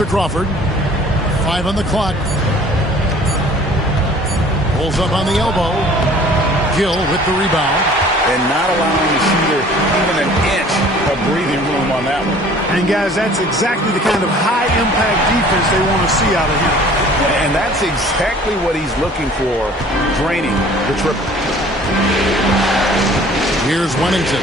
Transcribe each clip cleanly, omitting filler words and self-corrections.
to Crawford. 5 on the clock. Pulls up on the elbow. Gill with the rebound. And not allowing the shooter even an inch of breathing room on that one. And, guys, that's exactly the kind of high-impact defense they want to see out of him. And that's exactly what he's looking for, draining the triple. Here's Wennington.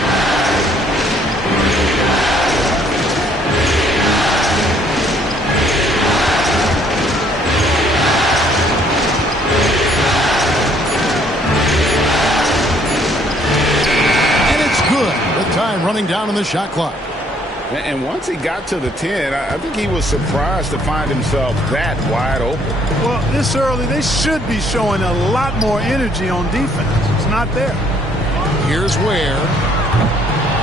With time running down on the shot clock. And once he got to the 10, I think he was surprised to find himself that wide open. Well, this early, they should be showing a lot more energy on defense. It's not there. Here's where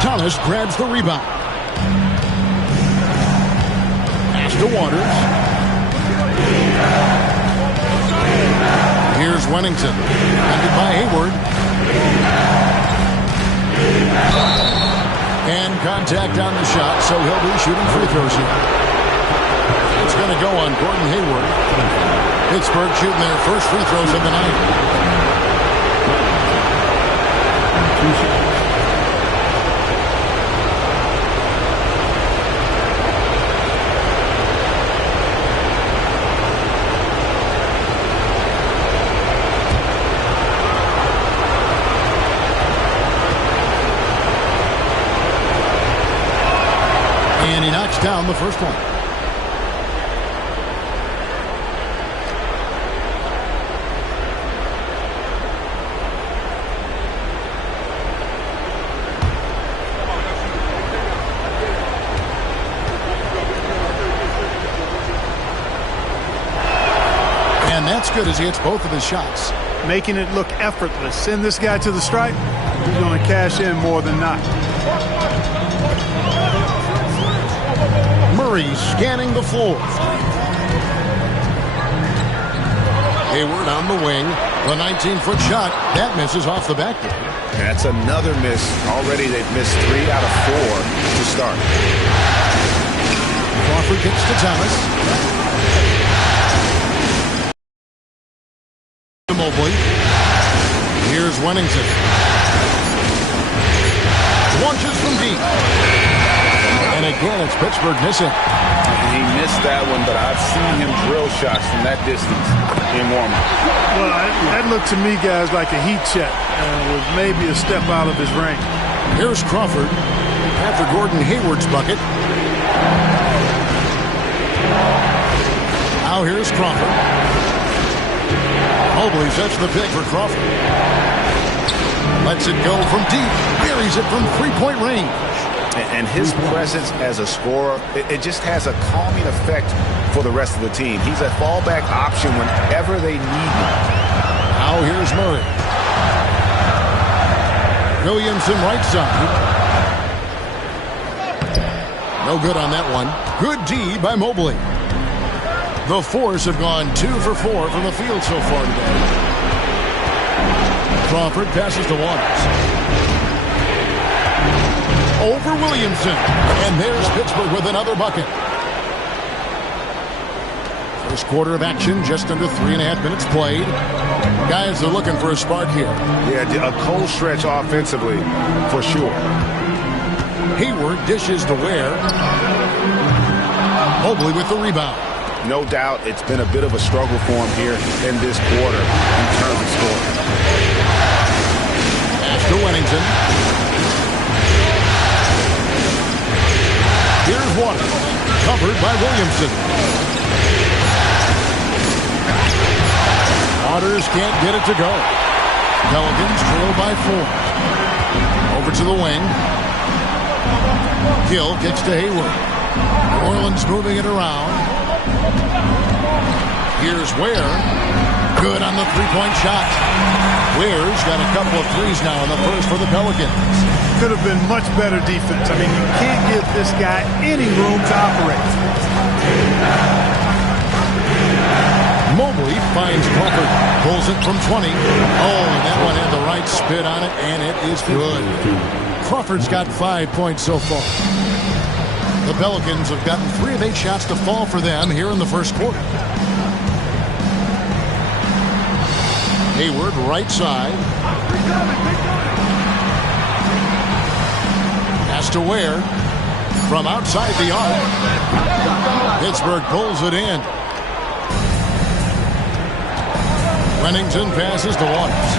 Thomas grabs the rebound. Pass to Waters. Here's Wennington. Handed by Hayward. And contact on the shot, so he'll be shooting free throws here. It's going to go on Gordon Hayward. Pittsburgh shooting their first free throws of the night. And he knocks down the first one. And that's good as he hits both of his shots. Making it look effortless. Send this guy to the stripe. He's going to cash in more than not. Murray scanning the floor. Hayward on the wing. The 19-foot shot. That misses off the backboard. That's another miss. Already they've missed 3 out of 4 to start. Crawford gets to Thomas. To Mobley. Here's Wennington. Launches from deep. And again, it's Pittsburgh missing. He missed that one, but I've seen him drill shots from that distance in warm-up. Well, that looked to me, guys, like a heat check. With maybe a step out of his range. Here's Crawford after Gordon Hayward's bucket. Now here's Crawford. Mobley sets the pick for Crawford. Lets it go from deep. Buries it from three-point range. And his presence as a scorer, it just has a calming effect for the rest of the team. He's a fallback option whenever they need him. Now here's Murray. Williamson right side. No good on that one. Good D by Mobley. The Force have gone 2 for 4 from the field so far today. Crawford passes to Waters. Over Williamson. And there's Pittsburgh with another bucket. First quarter of action, just under 3.5 minutes played. Guys are looking for a spark here. Yeah, a cold stretch offensively, for sure. Hayward dishes to Ware. Mobley with the rebound. No doubt it's been a bit of a struggle for him here in this quarter in terms of scoring. Pass to Wennington. Here's Waters, covered by Williamson. Waters can't get it to go. Pelicans trail by 4. Over to the wing. Gill gets to Hayward. New Orleans moving it around. Here's Ware. Good on the three-point shot. Ware's got a couple of threes now in the first for the Pelicans. Could have been much better defense. I mean, you can't give this guy any room to operate. Mobley finds Crawford. Pulls it from 20. Oh, and that one had the right spin on it, and it is good. Crawford's got 5 points so far. The Pelicans have gotten 3 of 8 shots to fall for them here in the first quarter. Hayward, right side. Pass to Ware. From outside the arc. Pittsburgh pulls it in. Pennington passes to Waters.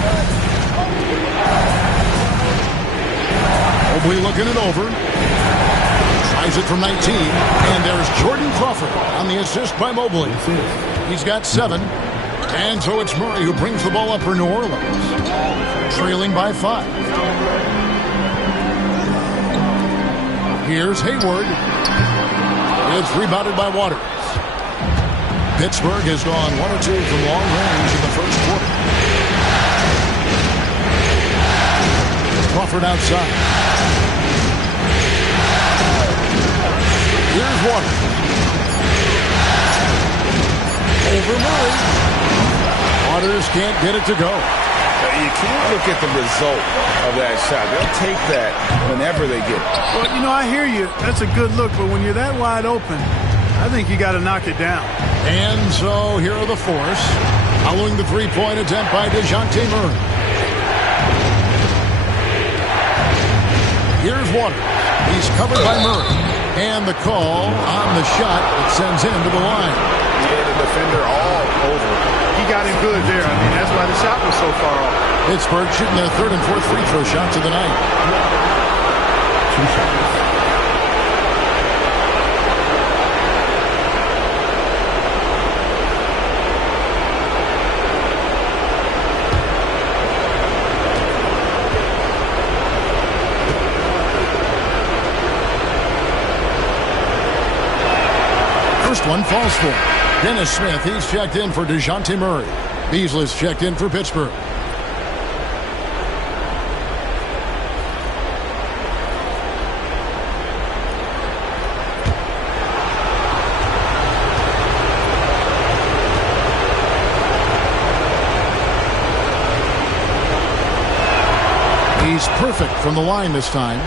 Mobley looking it over. Tries it from 19. And there's Jordan Crawford on the assist by Mobley. He's got 7. And so it's Murray who brings the ball up for New Orleans. Trailing by 5. Here's Hayward. It's rebounded by Waters. Pittsburgh has gone 1 or 2 from long range in the first quarter. Crawford outside. Here's Waters. Over Murray. Waters can't get it to go. You can't look at the result of that shot. They'll take that whenever they get it. Well, you know, I hear you. That's a good look, but when you're that wide open, I think you got to knock it down. And so here are the Force. Following the 3-point attempt by DeJounte Murray. Here's Waters. He's covered by Murray. And the call on the shot that sends him to the line. Yeah, the defender all over. He got him good there. I mean, that's why the shot was so far off. Pittsburgh shooting their 3rd and 4th free throw shots of the night. 2 shots. First one falls for Dennis Smith. He's checked in for DeJounte Murray. Beasley's checked in for Pittsburgh. He's perfect from the line this time.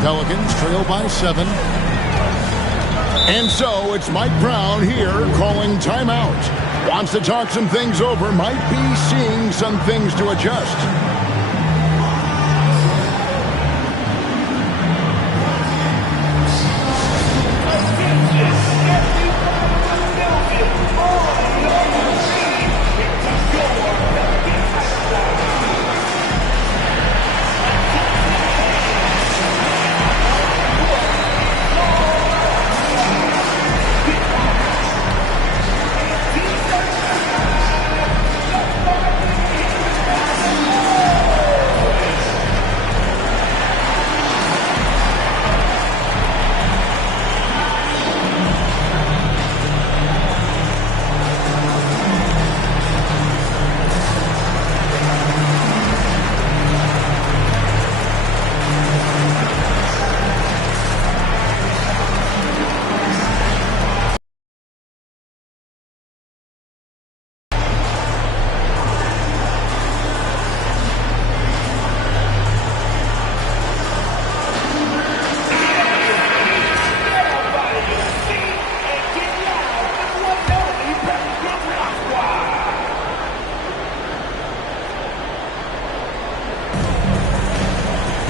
Pelicans trail by 7. And so it's Mike Brown here calling timeout. Wants to talk some things over. Might be seeing some things to adjust.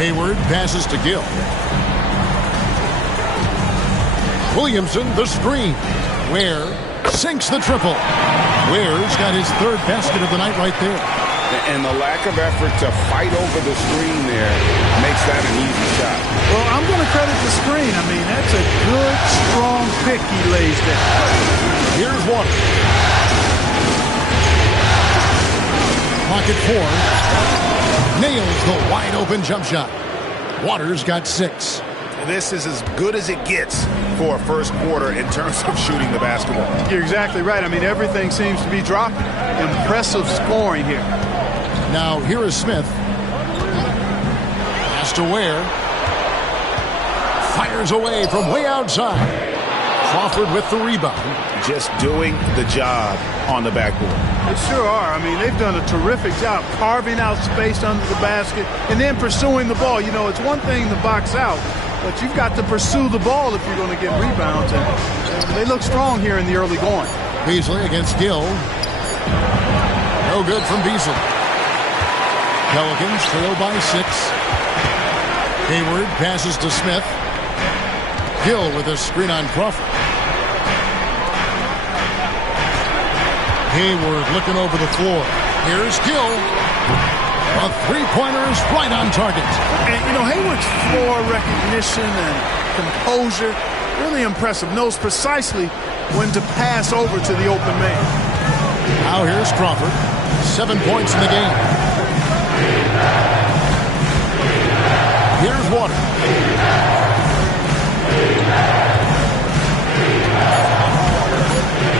Hayward passes to Gill. Williamson, the screen. Ware sinks the triple. Ware's got his 3rd basket of the night right there. And the lack of effort to fight over the screen there makes that an easy shot. Well, I'm going to credit the screen. I mean, that's a good, strong pick he lays there. Here's Waters. Pocket 4. Nails the wide-open jump shot. Waters got 6. This is as good as it gets for a first quarter in terms of shooting the basketball. You're exactly right. I mean, everything seems to be dropping. Impressive scoring here. Now, here is Smith. Pass to Ware. Fires away from way outside. Crawford with the rebound. Just doing the job on the backboard. They sure are. I mean, they've done a terrific job carving out space under the basket and then pursuing the ball. You know, it's one thing to box out, But you've got to pursue the ball if you're going to get rebounds. And they look strong here in the early going. Beasley against Gill. No good from Beasley. Pelicans trail by 6. Hayward passes to Smith. Gill with a screen on Crawford. Hayward looking over the floor. Here's Gill. A three-pointer is right on target. And, you know, Hayward's floor recognition and composure, really impressive. Knows precisely when to pass over to the open man. Now here's Crawford. 7 points in the game. Here's Water.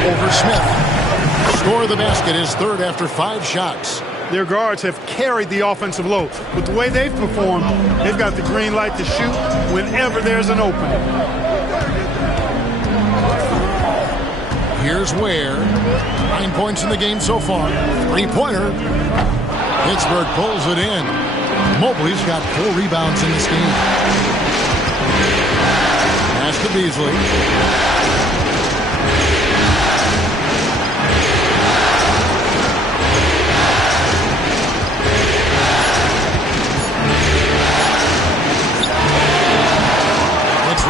Over Smith. Score the basket, his third after 5 shots. Their guards have carried the offensive load. With the way they've performed, they've got the green light to shoot whenever there's an opening. Here's Ware. 9 points in the game so far. Three-pointer. Pittsburgh pulls it in. Mobley's got 4 rebounds in this game. Pass to Beasley.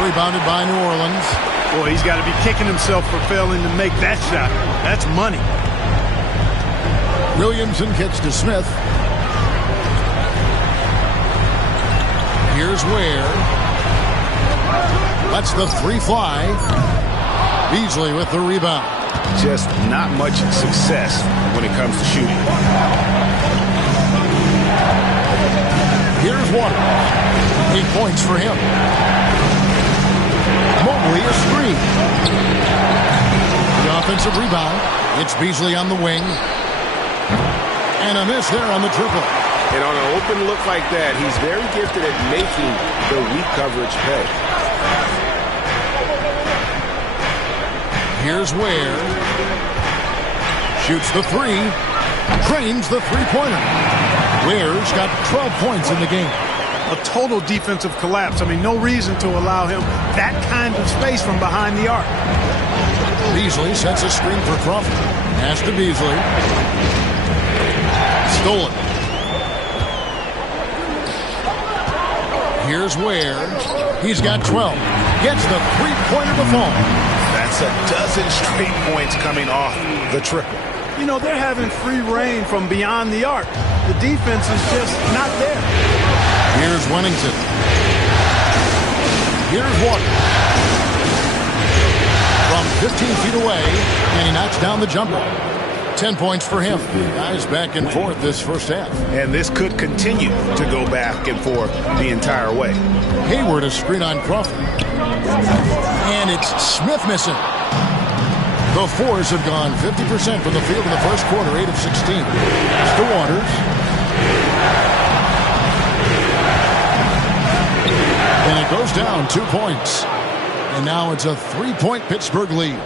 Rebounded by New Orleans. Boy, he's got to be kicking himself for failing to make that shot. That's money. Williamson kicks to Smith. Here's Ware. Lets the three fly. Beasley with the rebound. Just not much success when it comes to shooting. Here's Water. 8 points for him. Mobley a screen. The offensive rebound. It's Beasley on the wing. And a miss there on the triple. And on an open look like that, he's very gifted at making the weak coverage pay. Here's Ware. Shoots the three. Drains the three-pointer. Ware's got 12 points in the game. A total defensive collapse. I mean, no reason to allow him that kind of space from behind the arc. Beasley sets a screen for Crawford. Pass to Beasley. Stolen. Here's Ware. He's got 12. Gets the three-pointer to fall. That's a dozen straight points coming off the triple. You know, they're having free reign from beyond the arc. The defense is just not there. Here's Wennington. Here's Water. From 15 feet away, and he knocks down the jumper. 10 points for him. Guys back and forth this first half. And this could continue to go back and forth the entire way. Hayward a screen on Crawford. And it's Smith missing. The Fours have gone 50% from the field in the first quarter, 8 of 16. It's to Waters. And it goes down 2 points. And now it's a 3-point Pittsburgh lead.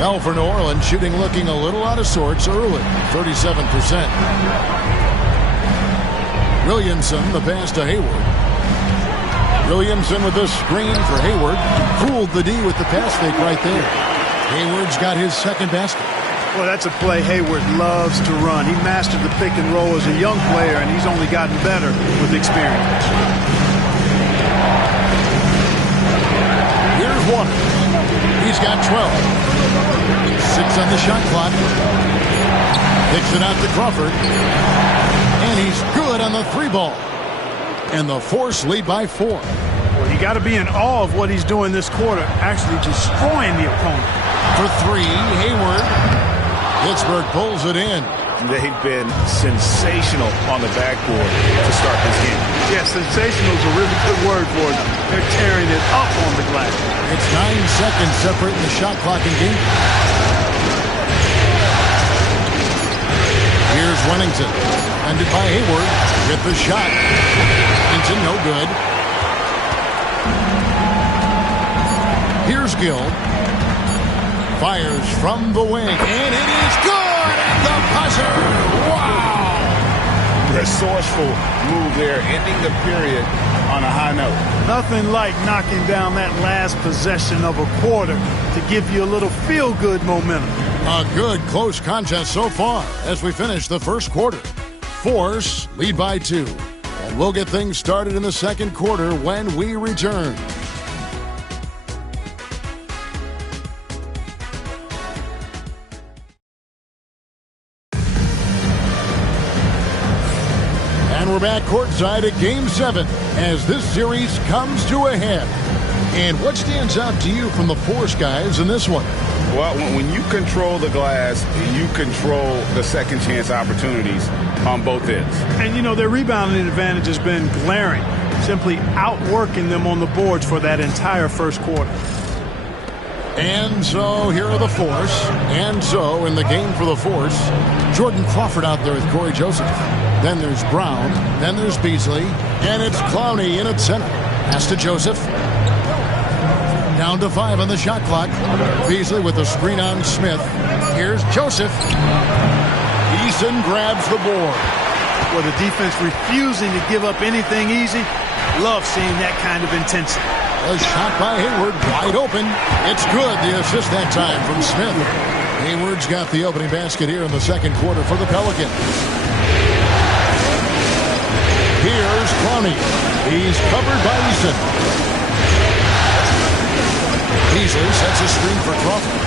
Now for New Orleans, shooting looking a little out of sorts early, 37%. Williamson, the pass to Hayward. Williamson with the screen for Hayward. Fooled the D with the pass fake right there. Hayward's got his second basket. Well, that's a play Hayward loves to run. He mastered the pick and roll as a young player, and he's only gotten better with experience. Here's Water. He's got 12. 6 on the shot clock. Kicks it out to Crawford. And he's good on the three ball. And the Force lead by 4. Well, you got to be in awe of what he's doing this quarter, actually destroying the opponent. For 3, Hayward. Pittsburgh pulls it in. They've been sensational on the backboard to start this game. Yeah, sensational is a really good word for them. They're tearing it up on the glass. It's 9 seconds separating the shot clock and game. Here's Wennington. Ended by Hayward. Get the shot. Wennington, no good. Here's Gill. Fires from the wing, and it is good at the buzzer. Wow! resourceful move there, ending the period on a high note. Nothing like knocking down that last possession of a quarter to give you a little feel-good momentum. A good close contest so far as we finish the first quarter. Force lead by 2. And we'll get things started in the second quarter when we return. And we're back courtside at Game 7 as this series comes to a head. And what stands out to you from the Force guys in this one? Well, when you control the glass, you control the second chance opportunities on both ends. And, you know, their rebounding advantage has been glaring, simply outworking them on the boards for that entire first quarter. And so here are the Force. And so in the game for the Force, Jordan Crawford out there with Corey Joseph. Then there's Brown. Then there's Beasley. And it's Clowney in at center. Pass to Joseph. Down to 5 on the shot clock. Beasley with the screen on Smith. Here's Joseph. Eason grabs the board. Well, the defense refusing to give up anything easy. Love seeing that kind of intensity. A shot by Hayward, wide open. It's good. The assist that time from Smith. Hayward's got the opening basket here in the second quarter for the Pelicans. Here's Clowney. He's covered by Eason. Beasley sets a screen for Crawford.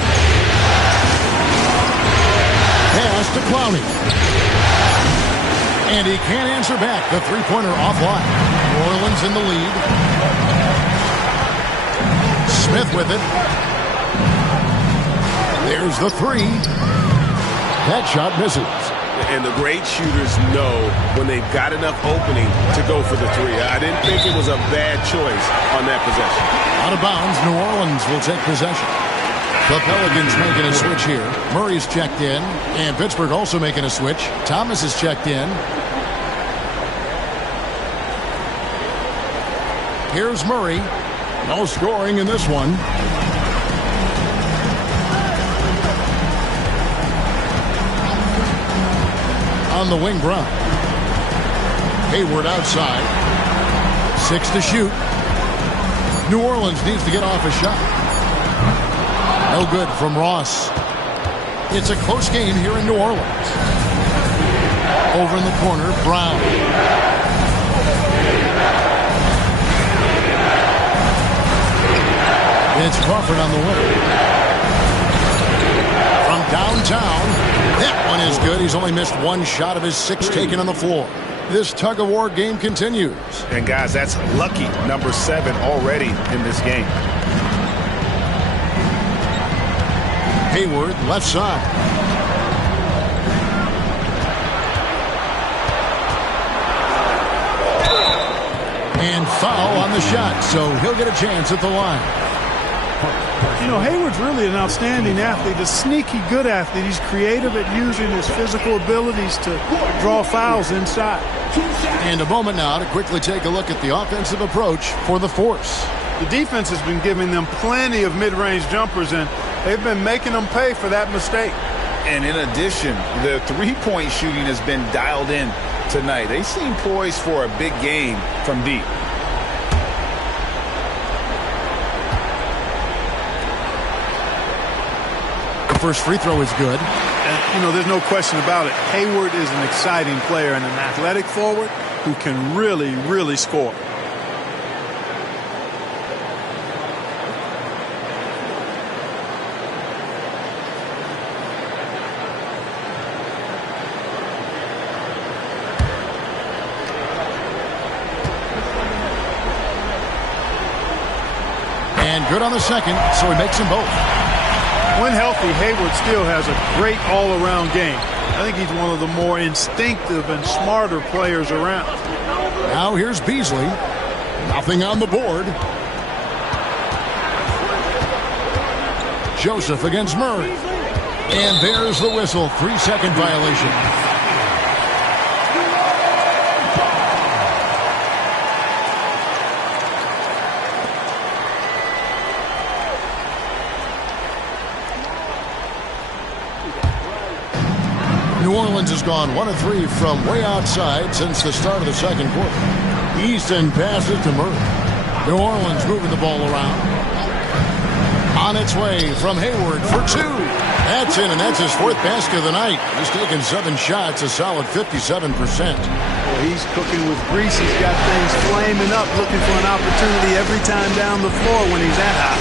Pass to Clowney. And he can't answer back. The three-pointer offline. New Orleans in the lead. Smith with it. There's the three. That shot misses. And the great shooters know when they've got enough opening to go for the three. I didn't think it was a bad choice on that possession. Out of bounds, New Orleans will take possession. The Pelicans making a switch here. Murray's checked in. And Pittsburgh also making a switch. Thomas is checked in. Here's Murray. No scoring in this one. On the wing, Brown. Hayward outside. 6 to shoot. New Orleans needs to get off a shot. No good from Ross. It's a close game here in New Orleans. Over in the corner, Brown. It's Crawford on the wing. From downtown, that one is good. He's only missed one shot of his 6 taken on the floor. This tug-of-war game continues. And, guys, that's lucky number 7 already in this game. Hayward, left side. And foul on the shot, so he'll get a chance at the line. You know, Hayward's really an outstanding athlete, a sneaky good athlete. He's creative at using his physical abilities to draw fouls inside. And a moment now to quickly take a look at the offensive approach for the Force. The defense has been giving them plenty of mid-range jumpers, and they've been making them pay for that mistake. And in addition, the three-point shooting has been dialed in tonight. They seem poised for a big game from deep. First free throw is good. And, you know, there's no question about it. Hayward is an exciting player and an athletic forward who can really, really score. And good on the second, so he makes them both. When healthy, Hayward still has a great all-around game. I think he's one of the more instinctive and smarter players around. Now here's Beasley. Nothing on the board. Joseph against Murray. And there's the whistle. 3-second violation. New Orleans has gone 1 of 3 from way outside since the start of the second quarter. Easton passes to Murray. New Orleans moving the ball around. On its way from Hayward for 2. That's in, and that's his 4th basket of the night. He's taken 7 shots, a solid 57%. Well, he's cooking with grease. He's got things flaming up, looking for an opportunity every time down the floor when he's that hot.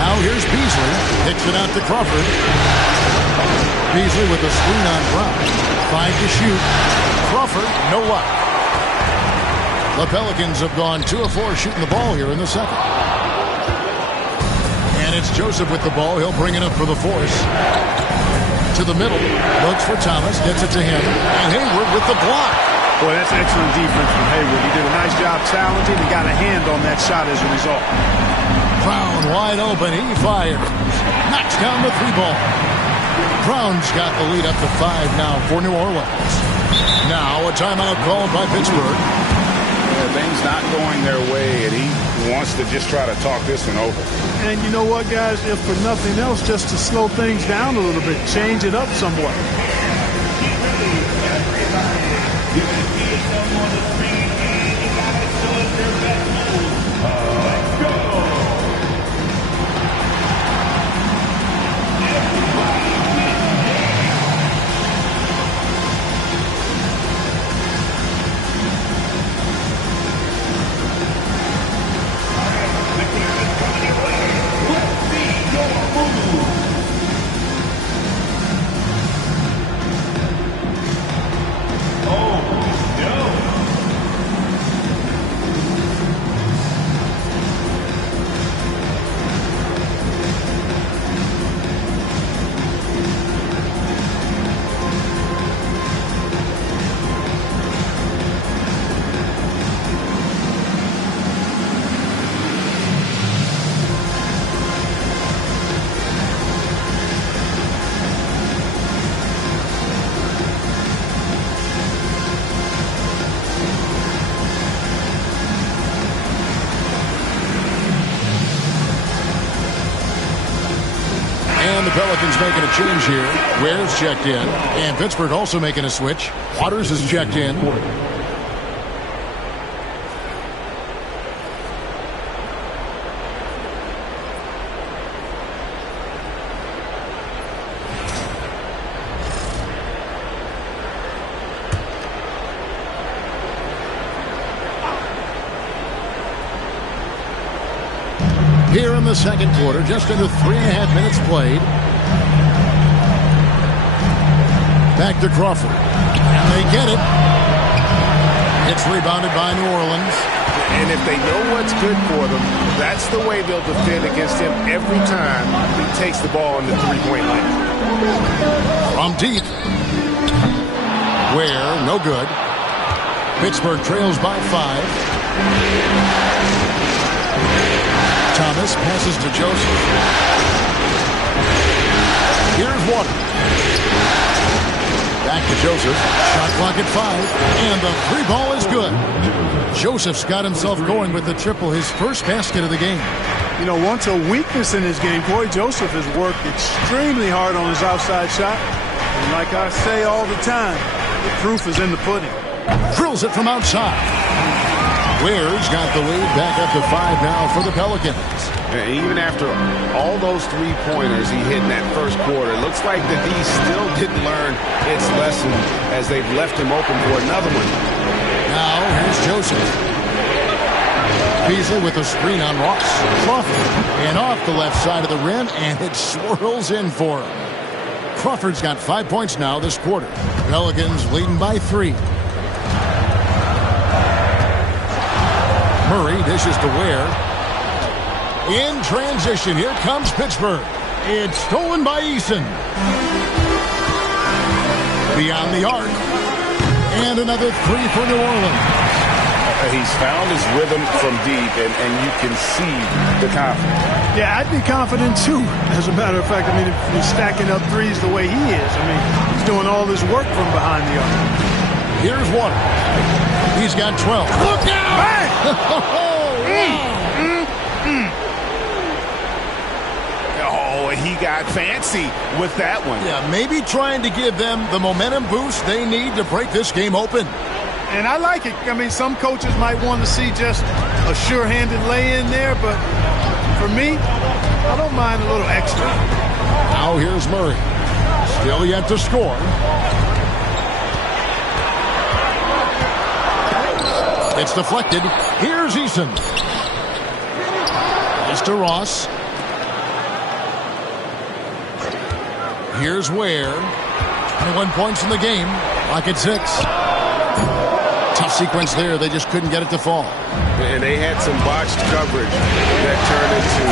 Now here's Beasley. Kicks it out to Crawford. Beasley with a screen on Brown. 5 to shoot. Crawford, no luck. The Pelicans have gone 2 of 4 shooting the ball here in the second. And it's Joseph with the ball. He'll bring it up for the Force. To the middle. Looks for Thomas. Gets it to him. And Hayward with the block. Boy, that's excellent defense from Hayward. He did a nice job challenging and got a hand on that shot as a result. Brown wide open. He fires. Knocks down the 3 ball. Brown's got the lead up to 5 now for New Orleans. Now a timeout called by Pittsburgh. Things not going their way, and he wants to just try to talk this one over. And you know what, guys? If for nothing else, just to slow things down a little bit, change it up somewhat. The Pelicans making a change here. Ware's checked in. And Pittsburgh also making a switch. Waters is checked in. Here in the second quarter, just under 3.5 minutes played. Back to Crawford. And they get it. It's rebounded by New Orleans. And if they know what's good for them, that's the way they'll defend against him every time he takes the ball in the 3-point line. From deep. Ware, no good. Pittsburgh trails by 5. Thomas passes to Joseph. Here's Water. Back to Joseph. Shot clock at 5. And the 3 ball is good. Joseph's got himself going with the triple, his first basket of the game. You know, once a weakness in his game, Corey Joseph has worked extremely hard on his outside shot. And like I say all the time, the proof is in the pudding. Drills it from outside. Ware's got the lead back up to 5 now for the Pelicans. And even after all those 3-pointers he hit in that first quarter, it looks like the D still didn't learn its lesson as they've left him open for another one. Now here's Joseph. Beasley with a screen on Ross. Crawford and off the left side of the rim, and it swirls in for him. Crawford's got 5 points now this quarter. Pelicans leading by 3. Murray dishes to Ware. In transition, here comes Pittsburgh. It's stolen by Eason. Beyond the arc. And another 3 for New Orleans. He's found his rhythm from deep, and you can see the confidence. Yeah, I'd be confident too. As a matter of fact, I mean, if he's stacking up threes the way he is, I mean, he's doing all this work from behind the arc. Here's Water. He's got 12. Look out! Bang! Oh, he got got fancy with that one. Yeah, maybe trying to give them the momentum boost they need to break this game open. And I like it. I mean, some coaches might want to see just a sure-handed lay-in there, but for me, I don't mind a little extra. Now here's Murray. Still yet to score. It's deflected. Here's Eason. Mr. Ross. Here's Ware. 21 points in the game. Lock at 6. Tough sequence there. They just couldn't get it to fall. And they had some botched coverage that turned into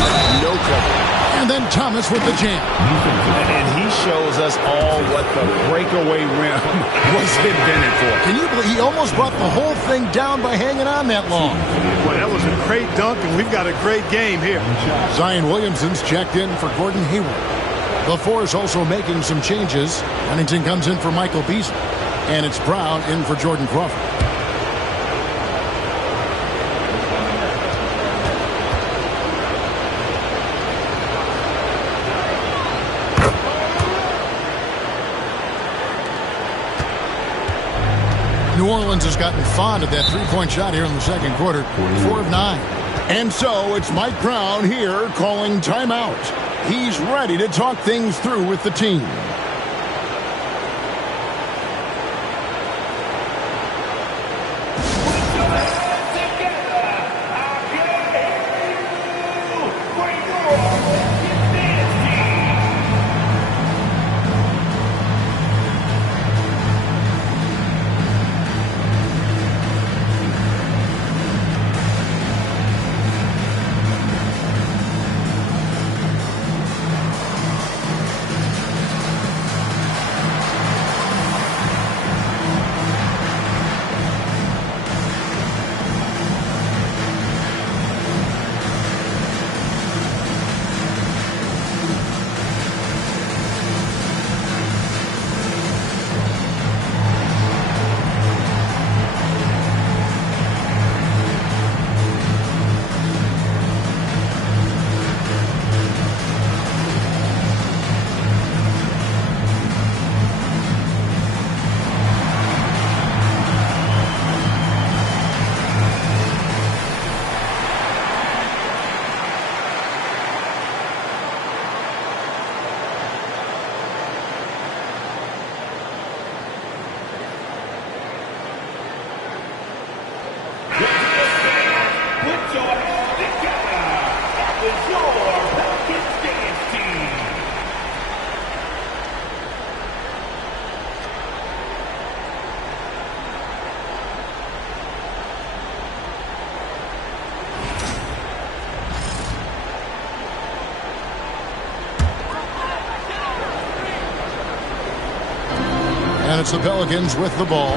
no coverage. And then Thomas with the jam. And he shows us all what the breakaway rim was invented for. Can you believe he almost brought the whole thing down by hanging on that long? Well, that was a great dunk, and we've got a great game here. Zion Williamson's checked in for Gordon Hayward. The Force also making some changes. Huntington comes in for Michael Beasley. And it's Brown in for Jordan Crawford. New Orleans has gotten fond of that three-point shot here in the second quarter. 4 of 9. And so it's Mike Brown here calling timeout. He's ready to talk things through with the team. And it's the Pelicans with the ball.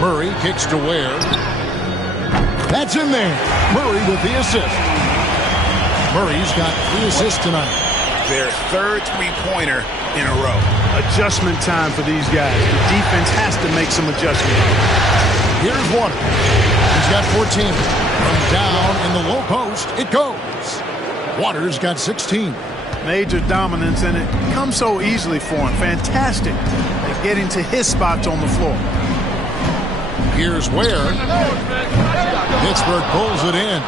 Murray kicks to Ware. That's in there. Murray with the assist. Murray's got 3 assists tonight. Their third three-pointer in a row. Adjustment time for these guys. The defense has to make some adjustments. Here's Waters. He's got 14. From down in the low post, it goes. Waters got 16. Major dominance, and it comes so easily for him. Fantastic at getting to his spots on the floor. Here's Ware. Pittsburgh pulls it in.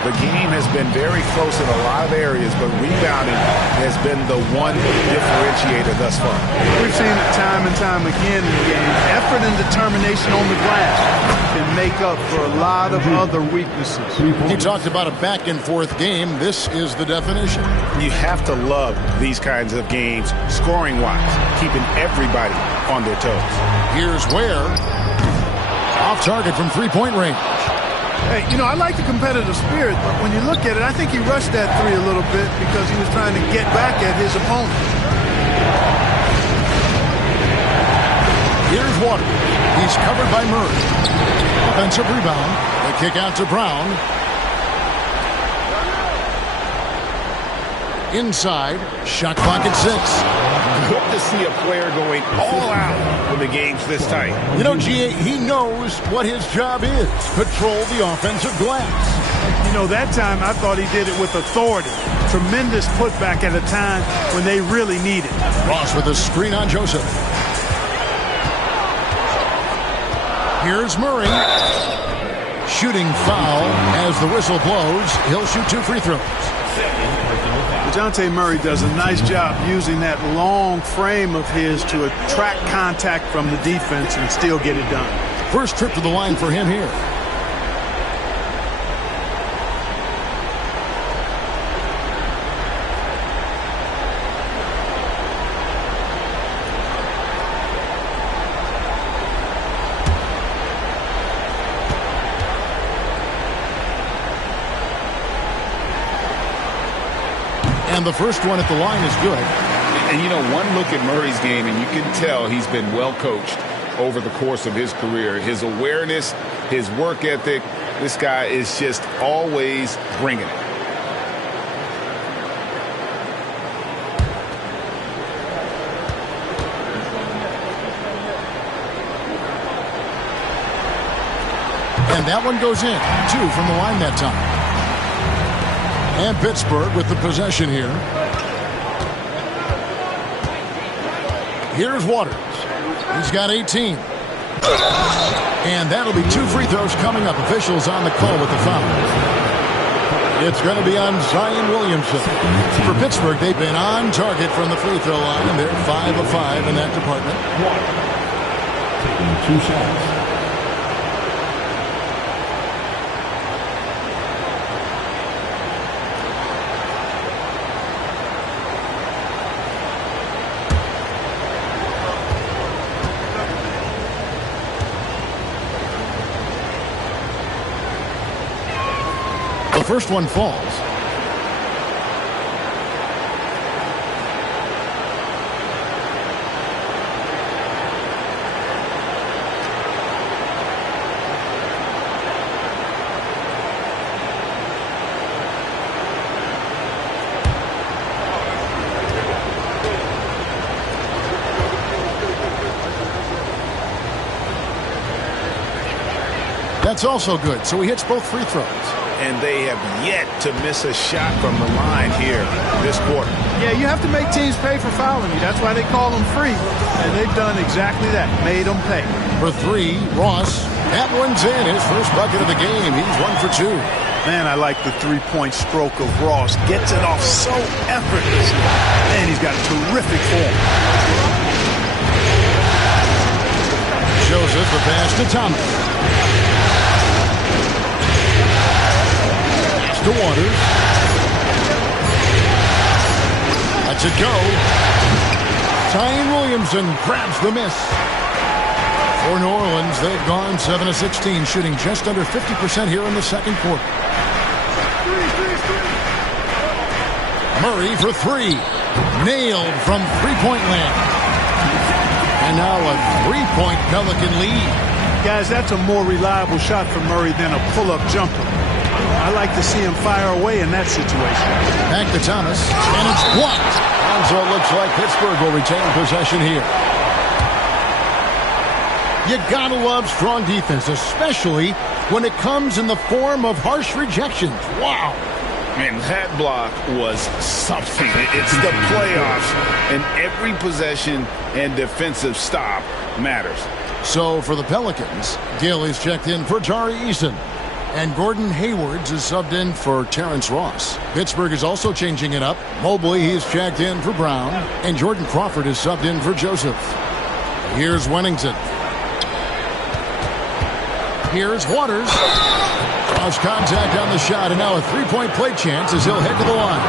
The game has been very close in a lot of areas, but rebounding has been the one differentiator thus far. We've seen it time and time again in the game. Effort and determination on the glass can make up for a lot of other weaknesses. He talked about a back-and-forth game. This is the definition. You have to love these kinds of games, scoring-wise, keeping everybody on their toes. Here's Ware. Off target from three-point range. Hey, you know, I like the competitive spirit, but when you look at it, I think he rushed that three a little bit because he was trying to get back at his opponent. Here's Waters. He's covered by Murray. Offensive rebound. The kick out to Brown. Inside. Shot clock at 6. Good to see a player going all out when the game's this tight. You know, G.A., he knows what his job is. Control the offensive glass. You know, that time I thought he did it with authority. tremendous putback at a time when they really need it. Ross with a screen on Joseph. Here's Murray. Shooting foul as the whistle blows. He'll shoot 2 free throws. DeJounte Murray does a nice job using that long frame of his to attract contact from the defense and still get it done. First trip to the line for him here. And the first one at the line is good. And, you know, one look at Murray's game, and you can tell he's been well coached over the course of his career. His awareness, his work ethic, this guy is just always bringing it. And that one goes in. 2 from the line that time. And Pittsburgh with the possession here. Here's Waters. He's got 18. And that'll be 2 free throws coming up. Officials on the call with the foul. It's going to be on Zion Williamson. For Pittsburgh, they've been on target from the free throw line, and they're 5 of 5 in that department. Taking 2 shots. The first one falls. That's also good, so he hits both free throws. And they have yet to miss a shot from the line here this quarter. Yeah, you have to make teams pay for fouling you. That's why they call them free. And they've done exactly that, made them pay. For 3, Ross. That one's in. His first bucket of the game. He's 1 for 2. Man, I like the three-point stroke of Ross. Gets it off so effortlessly. And he's got terrific form. Joseph, the pass to Thomas. To Waters. Lets it go. Zion Williamson grabs the miss. For New Orleans, they've gone 7 of 16, shooting just under 50% here in the second quarter. Murray for 3. Nailed from three-point land. And now a 3-point Pelican lead. Guys, that's a more reliable shot for Murray than a pull-up jumper. I like to see him fire away in that situation. Back to Thomas, and it's blocked. And so it looks like Pittsburgh will retain possession here. You gotta love strong defense, especially when it comes in the form of harsh rejections. Wow. Man, that block was something. It's the playoffs, and every possession and defensive stop matters. So for the Pelicans, Gilly's checked in for Tari Eason. And Gordon Haywards is subbed in for Terrence Ross. Pittsburgh is also changing it up. Mobley, he's checked in for Brown. And Jordan Crawford is subbed in for Joseph. Here's Wennington. Here's Waters. Cross contact on the shot, and now a 3-point play chance as he'll head to the line.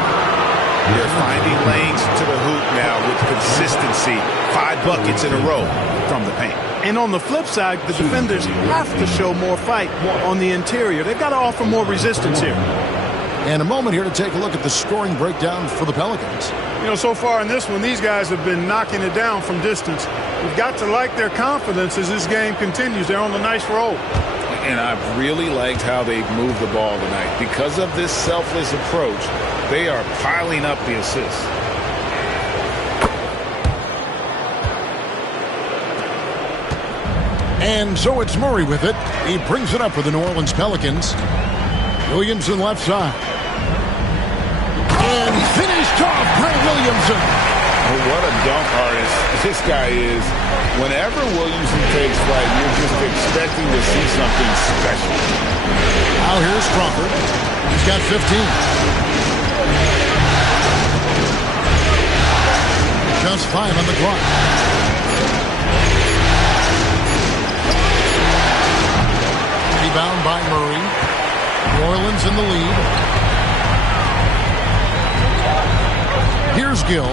They're finding lanes to the hoop now with consistency. 5 buckets in a row from the paint. And on the flip side, the defenders have to show more fight on the interior. They've got to offer more resistance here. And a moment here to take a look at the scoring breakdown for the Pelicans. You know, so far in this one, these guys have been knocking it down from distance. We've got to like their confidence as this game continues. They're on a nice roll. And I've really liked how they've moved the ball tonight. Because of this selfless approach, they are piling up the assists. And so it's Murray with it. He brings it up for the New Orleans Pelicans. Williamson left side. And finished off by Williamson. Oh, what a dunk artist this guy is. Whenever Williamson takes flight, you're just expecting to see something special. Now here's Crawford. He's got 15. Just 5 on the clock. Rebound by Murray. New Orleans in the lead. Here's Gill. 2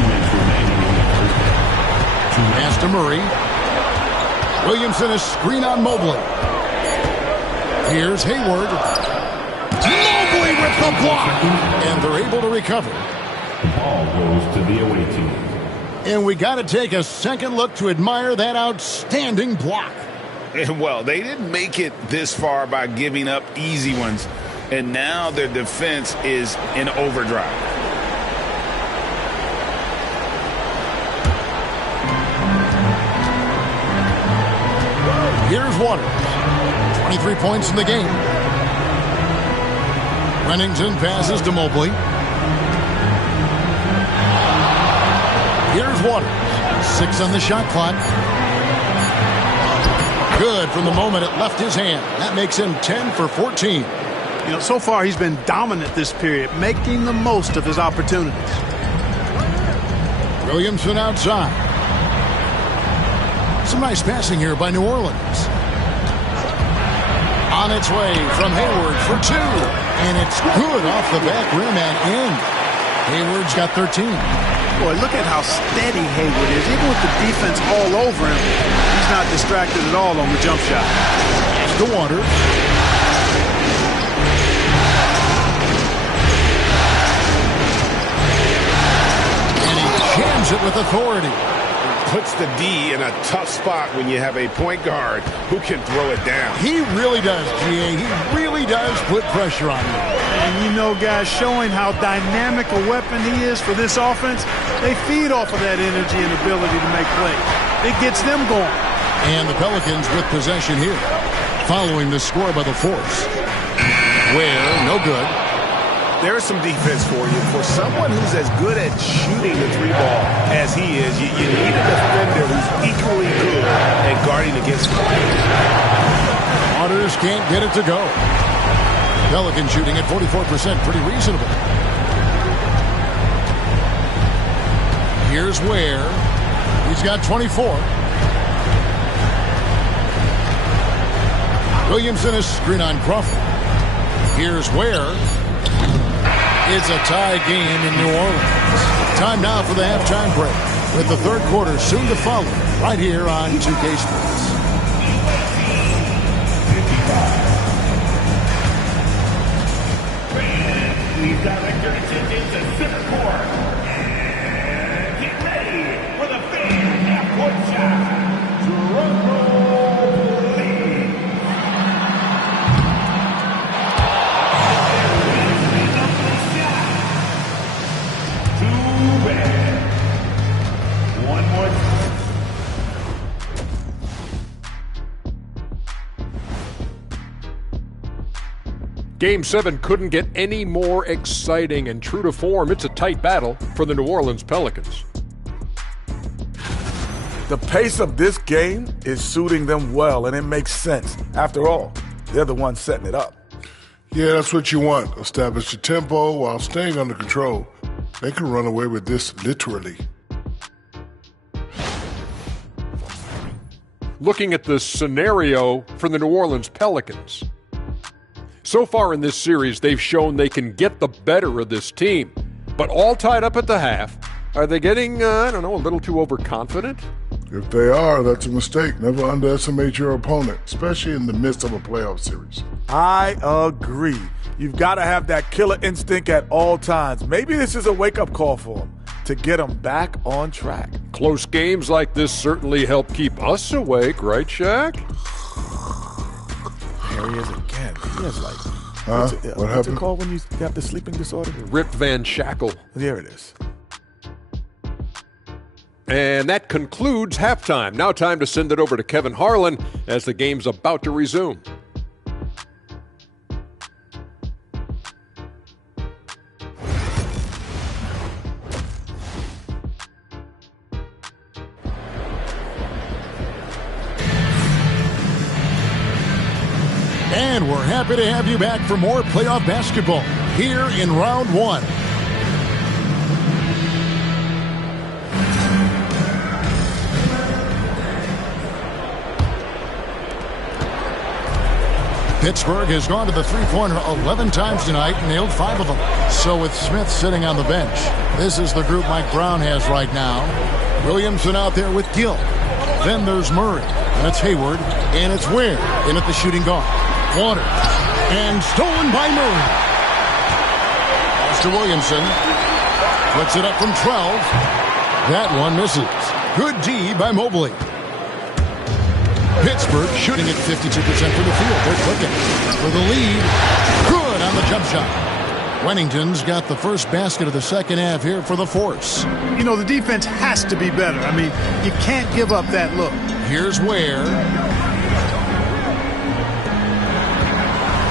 minutes remaining in the first half. Pass to Murray. Williamson, a screen on Mobley. Here's Hayward. Mobley with the block. And they're able to recover. The ball goes to the away team. And we got to take a second look to admire that outstanding block. And, well, they didn't make it this far by giving up easy ones. And now their defense is in overdrive. Here's Waters. 23 points in the game. Pennington passes to Mobley. Here's Waters. 6 on the shot clock. Good from the moment it left his hand. That makes him 10 for 14. You know, so far he's been dominant this period, making the most of his opportunities. Williamson outside. Some nice passing here by New Orleans. On its way from Hayward for 2. And it's good off the back rim and in. Hayward's got 13. Boy, look at how steady Hayward is. Even with the defense all over him, he's not distracted at all on the jump shot. Pass to Waters. And he jams it with authority. Puts the D in a tough spot when you have a point guard who can throw it down. He really does, G.A. He really does put pressure on you. And you know, guys, showing how dynamic a weapon he is for this offense, they feed off of that energy and ability to make plays. It gets them going. And the Pelicans with possession here, following the score by the Force. Where, no good. There's some defense for you. For someone who's as good at shooting the 3-ball as he is, you need a defender who's equally good at guarding against fire. Waters can't get it to go. Pelican shooting at 44%, pretty reasonable. Here's Ware. He's got 24. Williamson is screen on Crawford. Here's Ware. It's a tie game in New Orleans. Time now for the halftime break, with the third quarter soon to follow, right here on 2K Sports. Please direct your attention to center court. And get ready for the big half-court shot. Toronto lead. Too bad. One more. Game 7 couldn't get any more exciting, and true to form, it's a tight battle for the New Orleans Pelicans. The pace of this game is suiting them well, and it makes sense. After all, they're the ones setting it up. Yeah, that's what you want. Establish your tempo while staying under control. They can run away with this literally. Looking at the scenario for the New Orleans Pelicans. So far in this series, they've shown they can get the better of this team. But all tied up at the half, are they getting, a little too overconfident? If they are, that's a mistake. Never underestimate your opponent, especially in the midst of a playoff series. I agree. You've got to have that killer instinct at all times. Maybe this is a wake-up call for them to get them back on track. Close games like this certainly help keep us awake, right, Shaq? There he is again. He has like, What what's happened? it called when you have the sleeping disorder? Rip Van Shackle. There it is. And that concludes halftime. Now time to send it over to Kevin Harlan as the game's about to resume. And we're happy to have you back for more playoff basketball here in round one. Pittsburgh has gone to the three-pointer 11 times tonight and nailed 5 of them. So with Smith sitting on the bench, this is the group Mike Brown has right now. Williamson out there with Gill. Then there's Murray, and it's Hayward, and it's Ware in at the shooting guard. Waters, and stolen by Murray. Pass to Williamson. Puts it up from 12. That one misses. Good D by Mobley. Pittsburgh shooting at 52% from the field. They're clicking for the lead. Good on the jump shot. Wennington's got the first basket of the second half here for the Force. You know, the defense has to be better. I mean, you can't give up that look. Here's Ware.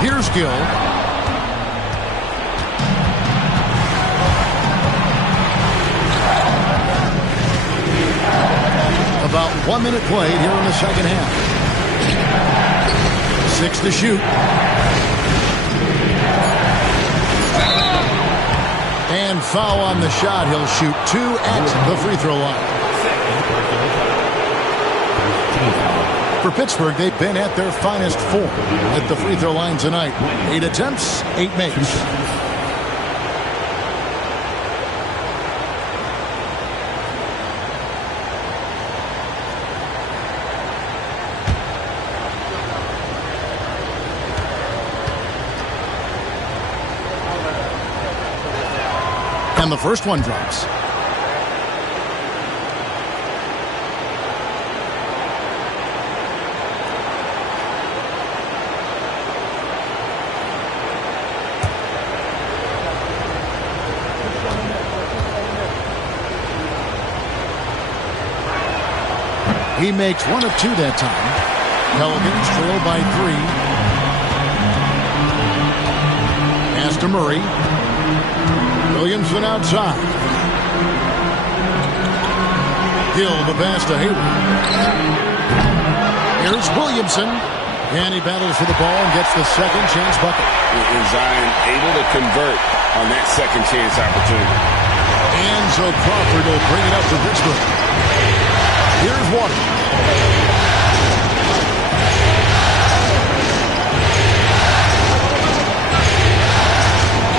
Here's Gill. About 1 minute played here in the second half. 6 to shoot. And foul on the shot. He'll shoot 2 at the free throw line. For Pittsburgh, they've been at their finest 4 at the free throw line tonight. 8 attempts, 8 makes. And the first one drops. He makes 1 of 2 that time. Pelicans trail by 3. Pass to Murray. Williamson outside. Gill the pass to Hayward. Here's Williamson. And he battles for the ball and gets the second chance bucket. And Zion able to convert on that second chance opportunity. And so Crawford will bring it up for Pittsburgh. Here's Water.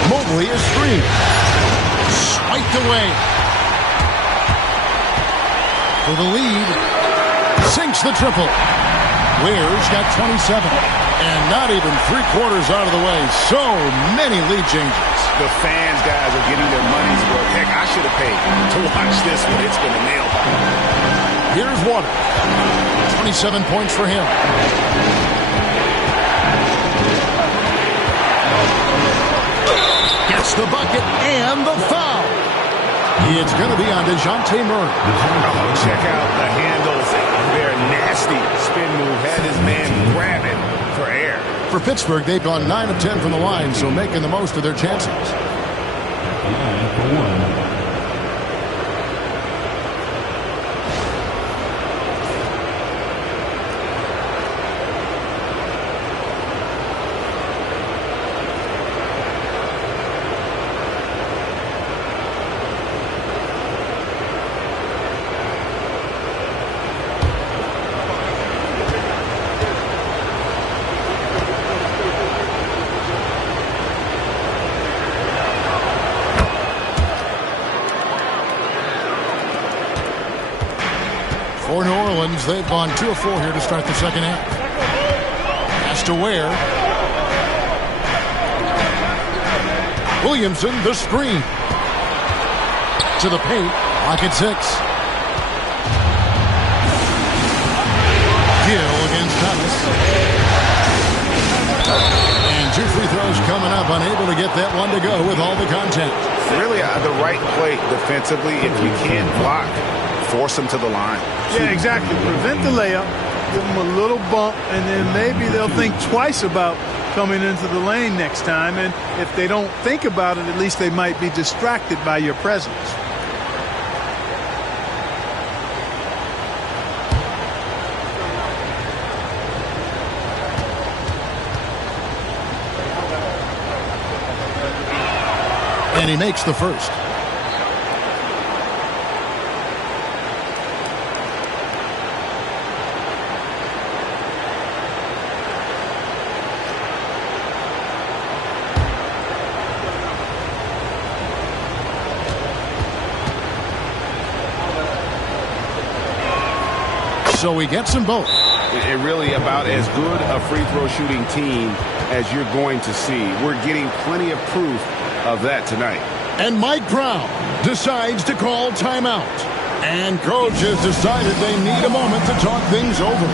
Mobley is free. Swiped away. For the lead. Sinks the triple. Ware's got 27. And not even 3/4 out of the way. So many lead changes. The fans, guys, are getting their money's worth. Heck, I should have paid to watch this one. It's been a nail biter. Here's Water. 27 points for him. Gets the bucket and the foul. It's going to be on DeJounte Murray. Oh, check out the handles. They're nasty. Spin move. Had his man grabbing for air. For Pittsburgh, they've gone 9 of 10 from the line, so making the most of their chances. Line for 1. For New Orleans, they've gone 2 of 4 here to start the second half. Pass to Ware. Williamson, the screen. To the paint. Pocket 6. Gill against Thomas. And 2 free throws coming up. Unable to get that one to go with all the contact. Really the right play defensively. If you can't block, force them to the line. Yeah, exactly. Prevent the layup, give them a little bump, and then maybe they'll think twice about coming into the lane next time. And if they don't think about it, at least they might be distracted by your presence. And he makes the first. So he gets them both. It really about as good a free throw shooting team as you're going to see. We're getting plenty of proof of that tonight. And Mike Brown decides to call timeout. And coach has decided they need a moment to talk things over.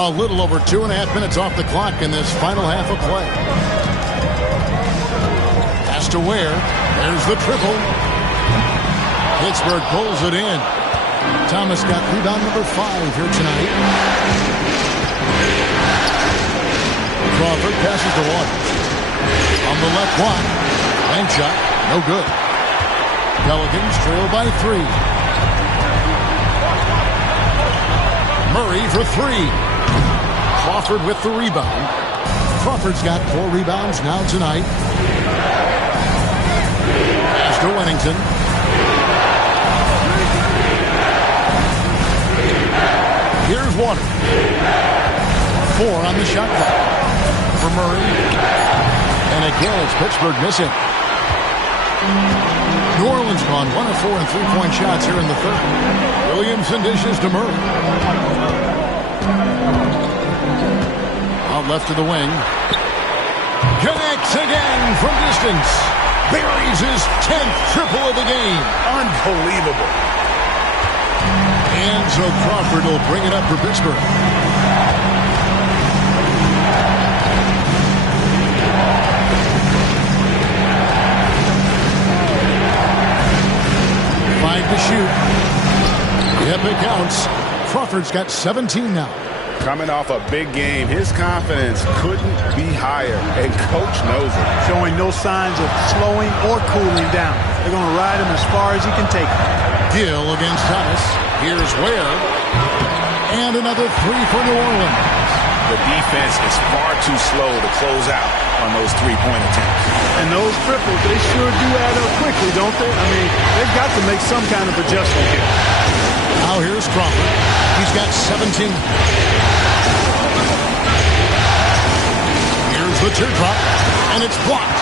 A little over 2.5 minutes off the clock in this final half of play. Pass to Ware. There's the triple. Pittsburgh pulls it in. Thomas got rebound number 5 here tonight. Crawford passes to Waters. On the left block. Bank shot. No good. Pelicans trail by 3. Murray for 3. Crawford with the rebound. Crawford's got 4 rebounds now tonight. Pass to Wennington. Here's Waters. 4 on the shot clock for Murray. And again, it's Pittsburgh missing. New Orleans gone 1 of 4 in three-point shots here in the third. Williamson dishes to Murray. Out left to the wing. Connects again from distance. Buries his 10th triple of the game. Unbelievable. And so Crawford will bring it up for Pittsburgh. Five to shoot. Yep, it counts. Crawford's got 17 now. Coming off a big game, his confidence couldn't be higher, and coach knows it. Showing no signs of slowing or cooling down. They're going to ride him as far as he can take him. Gill against Thomas. Here's Ware. And another 3 for New Orleans. The defense is far too slow to close out on those three-point attempts. And those triples, they sure do add up quickly, don't they? I mean, they've got to make some kind of adjustment here. Now here's Crawford. He's got 17. Here's the teardrop, and it's blocked.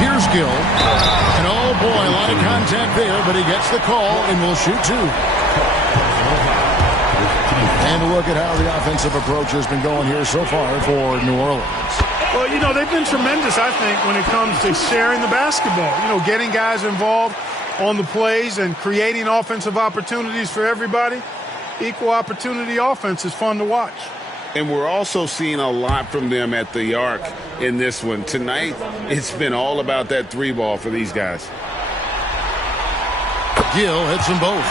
Here's Gill. And oh boy, a lot of contact there, but he gets the call and will shoot 2. And look at how the offensive approach has been going here so far for New Orleans. Well, you know, they've been tremendous, I think, when it comes to sharing the basketball. You know, getting guys involved on the plays and creating offensive opportunities for everybody. Equal opportunity offense is fun to watch. And we're also seeing a lot from them at the arc in this one. Tonight, it's been all about that 3-ball for these guys. Gill hits them both.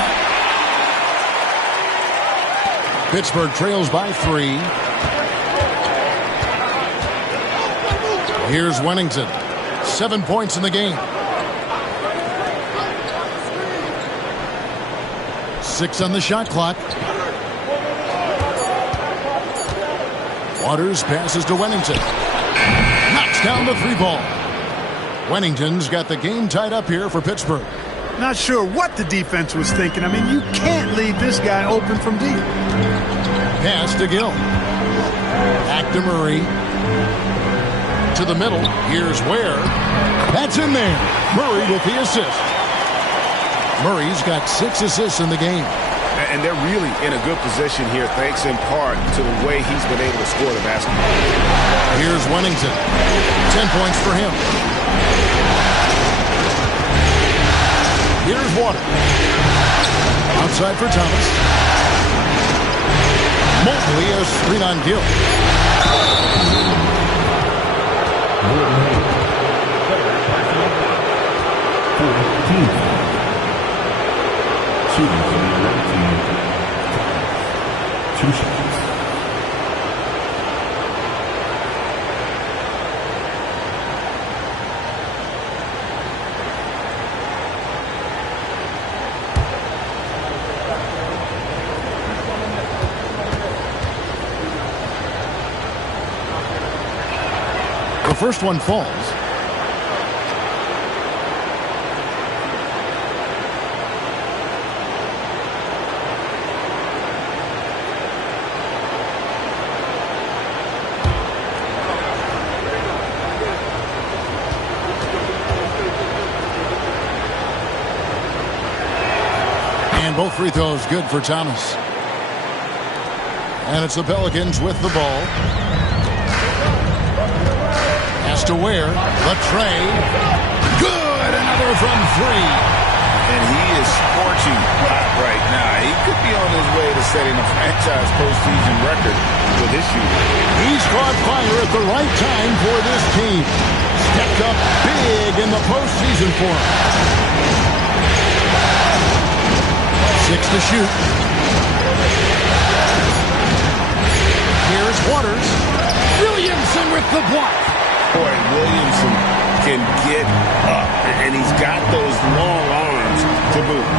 Pittsburgh trails by 3. Here's Wennington. 7 points in the game. 6 on the shot clock. Waters passes to Wennington. Knocks down the 3-ball. Wennington's got the game tied up here for Pittsburgh. Not sure what the defense was thinking. I mean, you can't leave this guy open from deep. Pass to Gill. Back to Murray. To the middle. Here's Ware. That's in there. Murray with the assist. Murray's got 6 assists in the game. And they're really in a good position here, thanks in part to the way he's been able to score the basketball. Here's Wennington. 10 points for him. Here's Water. Outside for Thomas. Mobley a screen on Gill. Shooting for the red team. 2 shots. The first one falls. And both free throws good for Thomas. And it's the Pelicans with the ball. Has to Ware. The tray. Good. Another from 3. And he is scorching hot right now. He could be on his way to setting a franchise postseason record with his shooting. He's caught fire at the right time for this team. Stepped up big in the postseason for him. 6 to shoot. Here's Waters. Williamson with the block. Boy, Williamson can get up, and he's got those long arms to boot.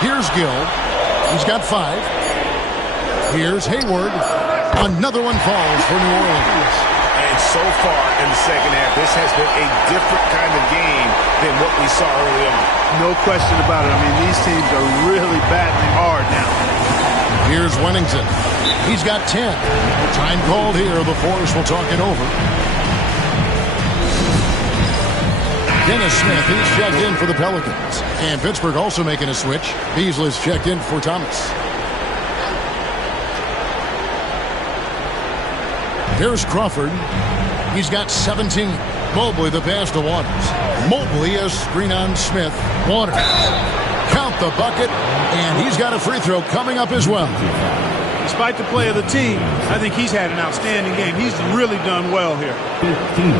Here's Gill. He's got 5. Here's Hayward. Another one falls for New Orleans. And so far in the second half, this has been a different kind of game than what we saw early on. No question about it. I mean, these teams are really battling hard now. Here's Wennington. He's got 10. Time called here. The Force will talk it over. Dennis Smith, he's checked in for the Pelicans. And Pittsburgh also making a switch. Beasley's checked in for Thomas. Here's Crawford. He's got 17. Mobley the pass to Waters. Mobley a screen on Smith. Waters. Count the bucket. And he's got a free throw coming up as well. Despite the play of the team, I think he's had an outstanding game. He's really done well here. 15.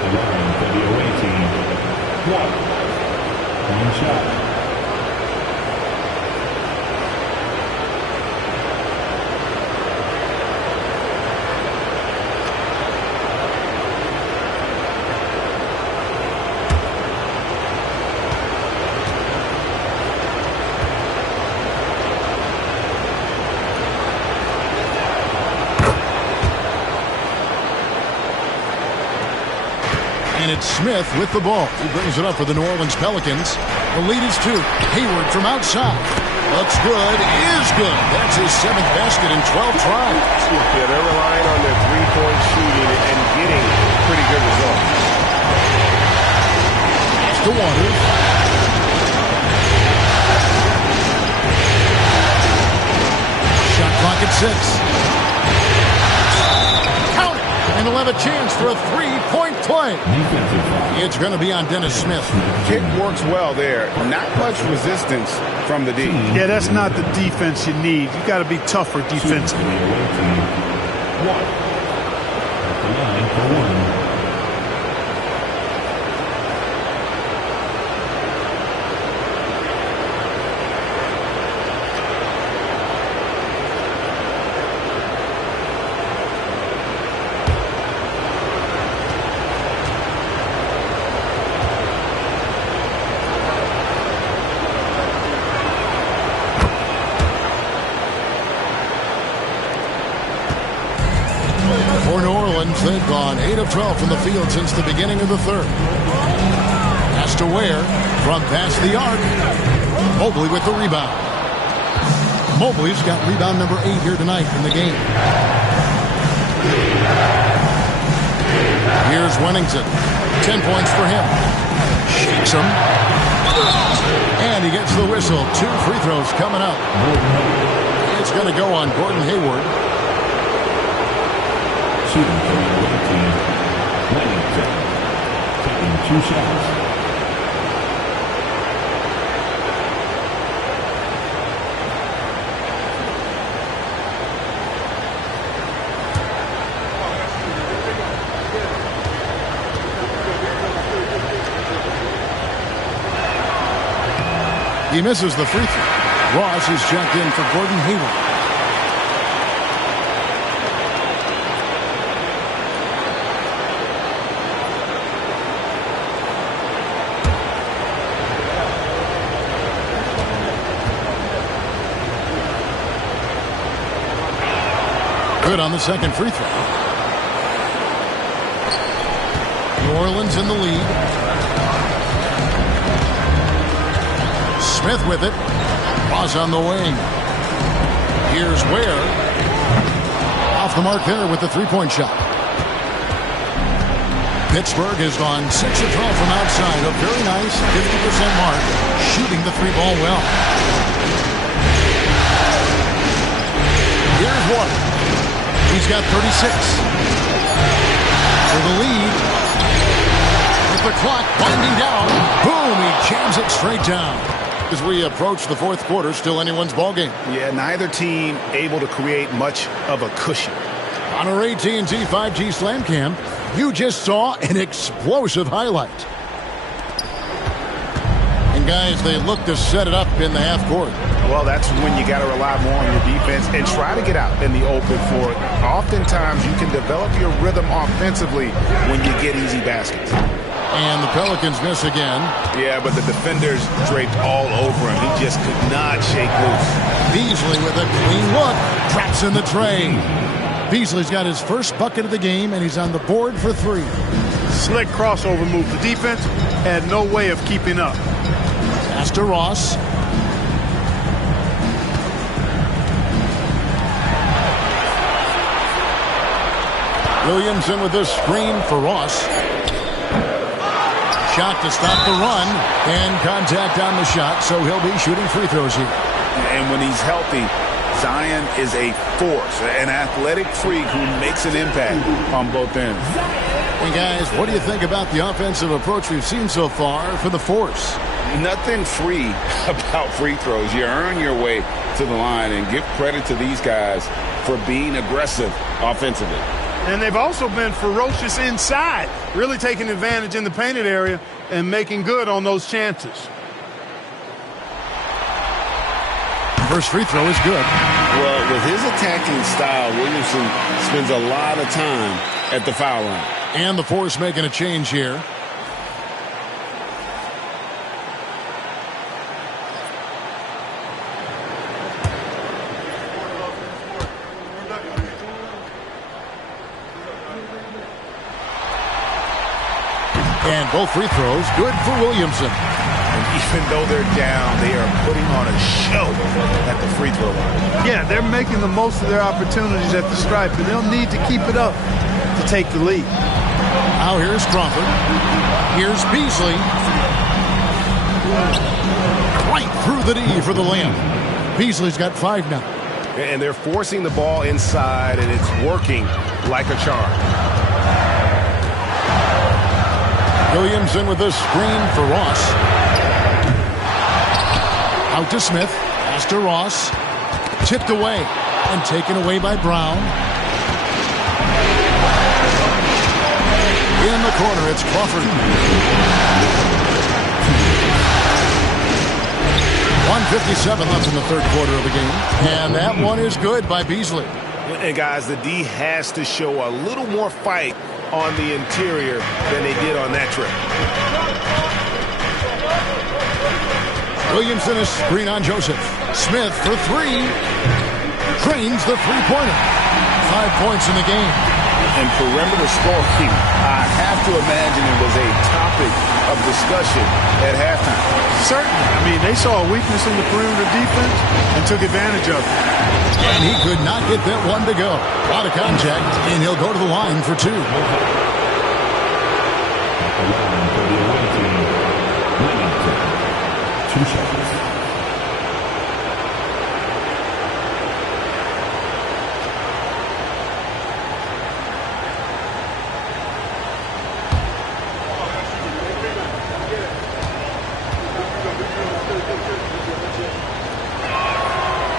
At the line for the away team. 1 shot. And it's Smith with the ball. He brings it up for the New Orleans Pelicans. The lead is 2. Hayward from outside. Looks good. Is good. That's his 7th basket in 12 tries. Yeah, they're relying on their three-point shooting and getting pretty good results. Pass to Waters. Shot clock at 6. And they'll have a chance for a 3-point play. It's going to be on Dennis Smith. Kick works well there. Not much resistance from the D. Yeah, that's not the defense you need. You got to be tougher defensively. 1. At the line for 1. Pelicans, they've gone 8 of 12 from the field since the beginning of the third. Pass to Ware from past the arc. Mobley with the rebound. Mobley's got rebound number 8 here tonight in the game. Here's Wennington. 10 points for him. Shakes him. And he gets the whistle. 2 free throws coming up. It's going to go on Gordon Hayward. Shooting for the other team, Wennington, taking 2 shots. He misses the free throw. Ross is checked in for Gordon Hayward. Good on the second free throw. New Orleans in the lead. Smith with it. Ross on the wing. Here's Ware. Off the mark there with the three-point shot. Pittsburgh has gone 6 of 12 from outside. A very nice 50% mark. Shooting the three ball well. Here's Water. He's got 36. For the lead. With the clock winding down. Boom! He jams it straight down. As we approach the fourth quarter, still anyone's ballgame. Yeah, neither team able to create much of a cushion. On our AT&T 5G Slam Cam, you just saw an explosive highlight. And guys, they look to set it up in the half court. Well, that's when you got to rely more on your defense and try to get out in the open for it. Oftentimes, you can develop your rhythm offensively when you get easy baskets. And the Pelicans miss again. Yeah, but the defenders draped all over him. He just could not shake loose. Beasley with a clean look. Drops in the tray. Beasley's got his first bucket of the game, and he's on the board for 3. Slick crossover move. The defense had no way of keeping up. Pass to Ross. Williamson with this screen for Ross. Shot to stop the run, and contact on the shot, so he'll be shooting free throws here. And when he's healthy, Zion is a force, an athletic freak who makes an impact on both ends. And guys, what do you think about the offensive approach we've seen so far for the Force? Nothing free about free throws. You earn your way to the line, and give credit to these guys for being aggressive offensively. And they've also been ferocious inside, really taking advantage in the painted area and making good on those chances. First free throw is good. Well, with his attacking style, Williamson spends a lot of time at the foul line. And the Force making a change here. And both free throws good for Williamson. And even though they're down, they are putting on a show at the free throw line. Yeah, they're making the most of their opportunities at the stripe, and they'll need to keep it up to take the lead. Now here's Crawford. Here's Beasley. Right through the D for the layup. Beasley's got 5 now. And they're forcing the ball inside, and it's working like a charm. Williamson with this screen for Ross. Out to Smith. Pass to Ross. Tipped away and taken away by Brown. In the corner, it's Crawford. 1:57 left in the third quarter of the game. And that one is good by Beasley. And guys, the D has to show a little more fight on the interior than they did on that trip. Williamson is screen on Joseph. Smith for 3. Drains the three-pointer. 5 points in the game. And perimeter scoring, I have to imagine it was a topic of discussion at halftime. Certainly. I mean, they saw a weakness in the perimeter defense and took advantage of it. And he could not get that one to go. A lot of contact, and he'll go to the line for two. Two shots.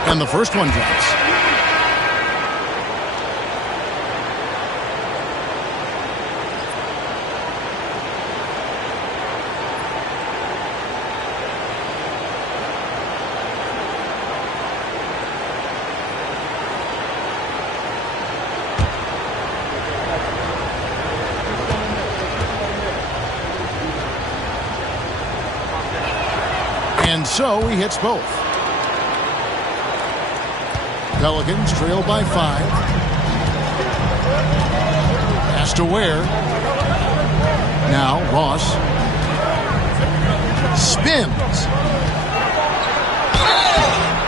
And the first one drops. And so he hits both. Pelicans trail by 5. Pass to Ware. Now Ross. Spins.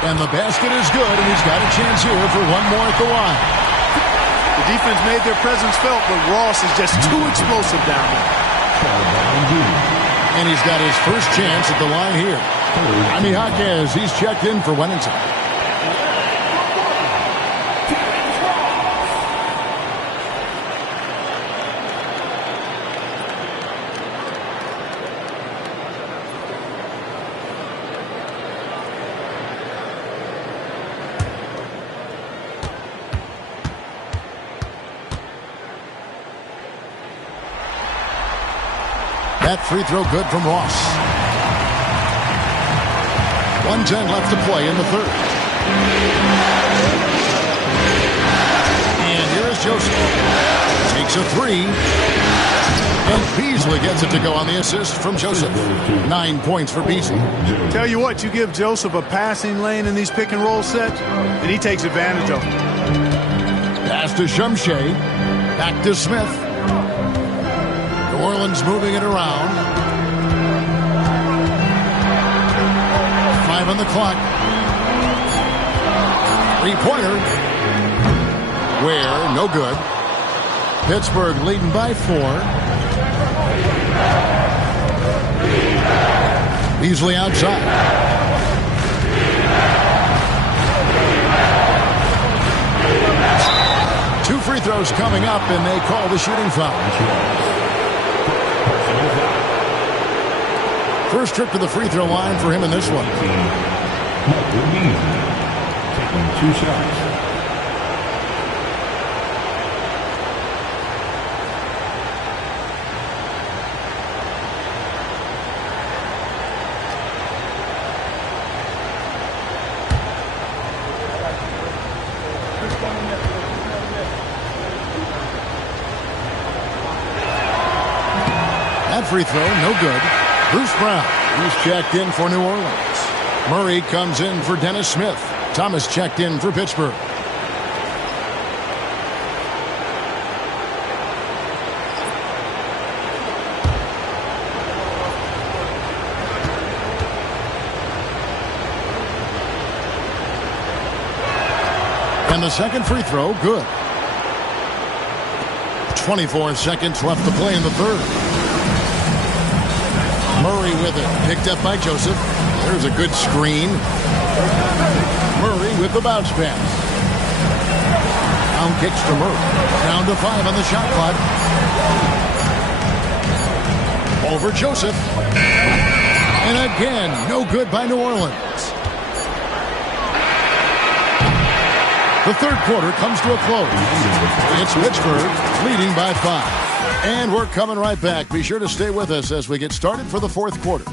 And the basket is good, and he's got a chance here for one more at the line. The defense made their presence felt, but Ross is just too explosive down there. And he's got his first chance at the line here. Jaime Jaquez, he's checked in for Wennington. That free throw good from Ross. 1:10 left to play in the third. And here is Joseph. Takes a three. And Beasley gets it to go on the assist from Joseph. 9 points for Beasley. Tell you what, you give Joseph a passing lane in these pick and roll sets, and he takes advantage of it. Pass to Shumshay. Back to Smith. New Orleans moving it around. 5 on the clock. Three-pointer. Ware, no good. Pittsburgh leading by 4. Beasley outside. Two free throws coming up, and they call the shooting foul. First trip to the free throw line for him in this one. Taking 2 shots. That free throw, no good. Bruce Brown, he's checked in for New Orleans. Murray comes in for Dennis Smith. Thomas checked in for Pittsburgh. And the second free throw, good. 24 seconds left to play in the third. Murray with it, picked up by Joseph. There's a good screen. Murray with the bounce pass. Down kicks to Murray. Down to 5 on the shot clock. Over Joseph. And again, no good by New Orleans. The third quarter comes to a close. It's Pittsburgh leading by 5. And we're coming right back. Be sure to stay with us as we get started for the fourth quarter.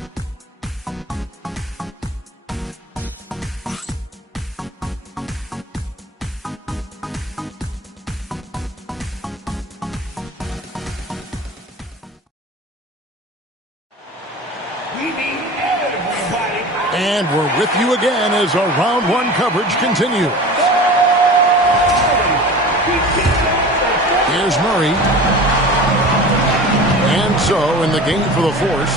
And we're with you again as our round 1 coverage continues. Here's Murray. And so in the game for the Force,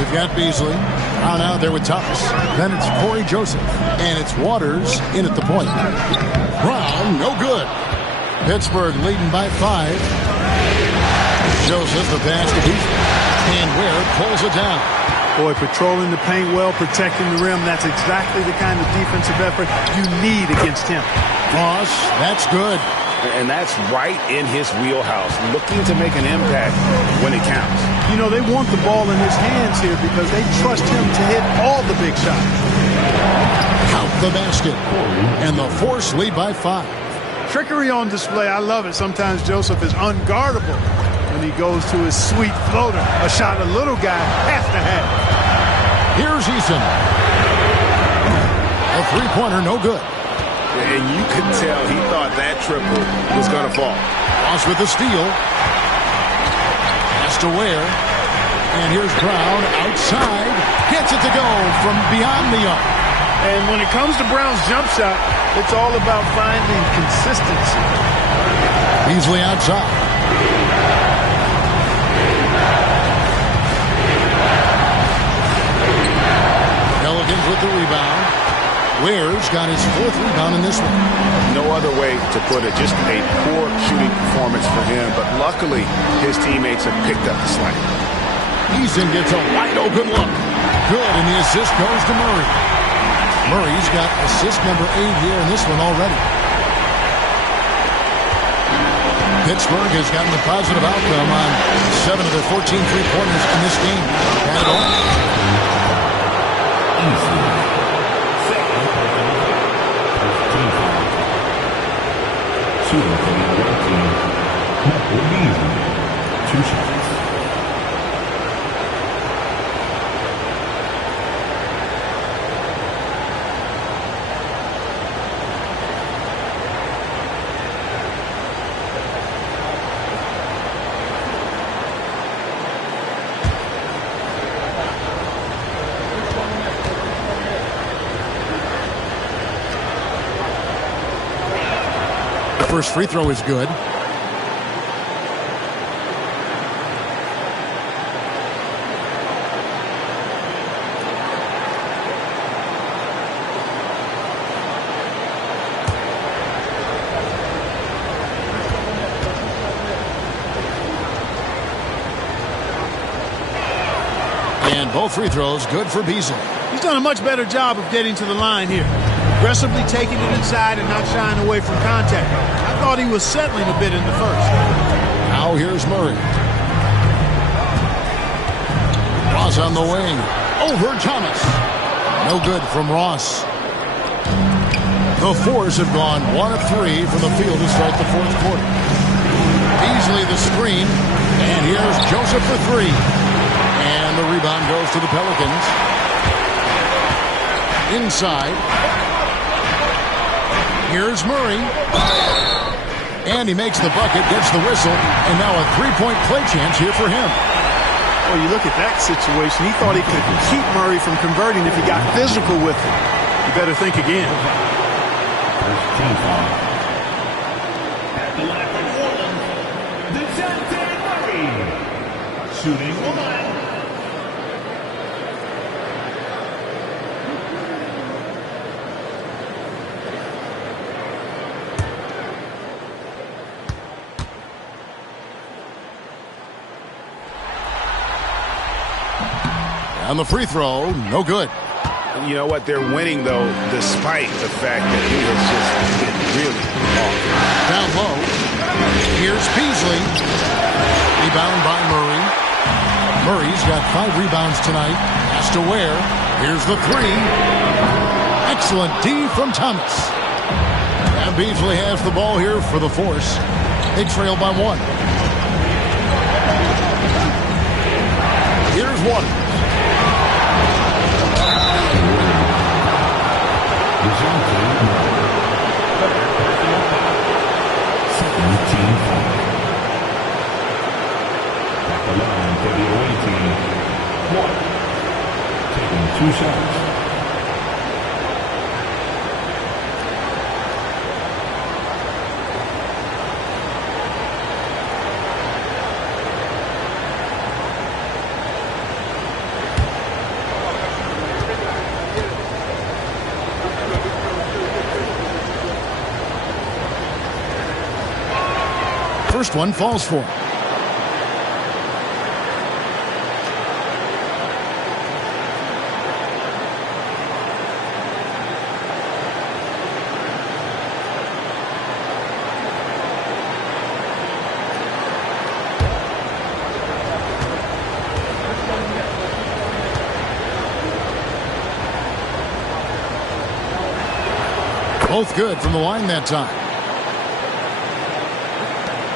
we've got Beasley. Brown out there with Thomas. Then it's Corey Joseph. And it's Waters in at the point. Brown, no good. Pittsburgh leading by 5. Joseph, the pass to Beasley. And Ware pulls it down. Boy, patrolling the paint well, protecting the rim. That's exactly the kind of defensive effort you need against him. Ross, that's good. And that's right in his wheelhouse, looking to make an impact when it counts. You know, they want the ball in his hands here because they trust him to hit all the big shots. Count the basket. And the Force lead by 5. Trickery on display. I love it. Sometimes Joseph is unguardable when he goes to his sweet floater. A shot a little guy has to have. Here's Eason. A three-pointer, no good. And you could tell he thought that triple was going to fall. Ross with the steal. Pass to Ware. And here's Brown outside. Gets it to go from beyond the arc. And when it comes to Brown's jump shot, it's all about finding consistency. Beasley outside. Pelicans with the rebound. Ware's got his 4th rebound in this one. No other way to put it. Just a poor shooting performance for him. But luckily, his teammates have picked up the slack. Eason gets a wide open look. Good, and the assist goes to Murray. Murray's got assist number 8 here in this one already. Pittsburgh has gotten a positive outcome on 7 of their 14 three-pointers in this game. Got it all. Shooting for the red team, Beasley, 2 shots. First free throw is good. And both free throws good for Beasley. He's done a much better job of getting to the line here. Aggressively taking it inside and not shying away from contact. I thought he was settling a bit in the first. Now here's Murray. Ross on the wing. Over Thomas. No good from Ross. The Force have gone 1 of 3 from the field to start the 4th quarter. Beasley the screen. And here's Joseph for 3. And the rebound goes to the Pelicans. Inside. Here's Murray. And he makes the bucket, gets the whistle, and now a 3-point play chance here for him. Well, you look at that situation. He thought he could keep Murray from converting if he got physical with him. You better think again. Team foul. At the line for New Orleans, DeJounte Murray. Shooting 1. On the free throw, no good. You know what? They're winning, though, despite the fact that he has just been really off. Down low. Here's Beasley. Rebound by Murray. Murray's got 5 rebounds tonight. Has to Ware. Here's the 3. Excellent D from Thomas. And Beasley has the ball here for the Force. They trail by 1. Here's Waters. Team foul. At the line for the away team, Waters, taking 2 shots. first one falls for him. Both good from the line that time.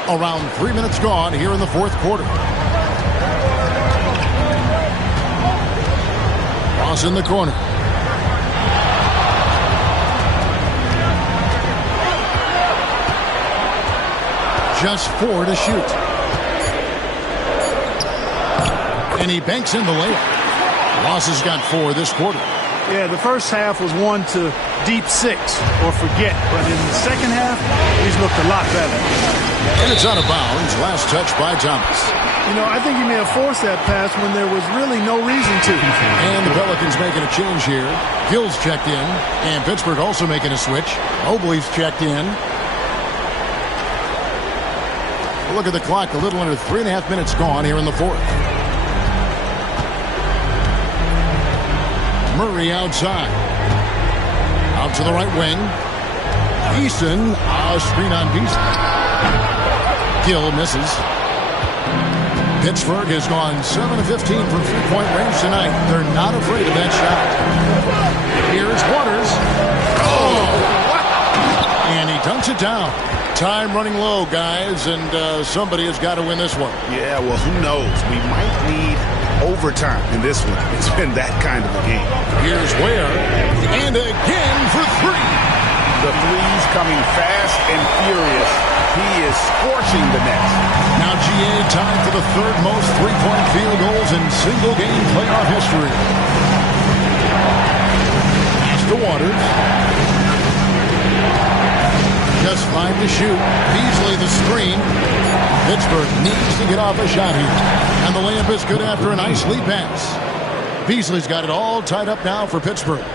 Around 3 minutes gone here in the fourth quarter. Ross in the corner. Just 4 to shoot. And he banks in the layup. Ross has got 4 this quarter. Yeah, the first half was 1 to deep 6 or forget. But in the second half, he's looked a lot better. And it's out of bounds. Last touch by Thomas. You know, I think he may have forced that pass when there was really no reason to. And the Pelicans making a change here. Gill's checked in. And Pittsburgh also making a switch. Mobley's checked in. Look at the clock. A little under 3.5 minutes gone here in the fourth. Murray outside. Out to the right wing. Easton, screen on Beasley. Gill misses. Pittsburgh has gone 7 of 15 from three-point range tonight. They're not afraid of that shot. Here's Waters. Oh! And he dunks it down. Time running low, guys, and somebody has got to win this one. Yeah, well, who knows? We might need overtime in this one. It's been that kind of a game. Here's Ware. And again for 3. The threes coming fast and furious. He is scorching the net. Now GA tied for the third most three-point field goals in single-game playoff history. Pass to Waters. Just 5 to shoot. Beasley the screen. Pittsburgh needs to get off a shot here. And the layup is good after a nice lead pass. Beasley's got it all tied up now for Pittsburgh.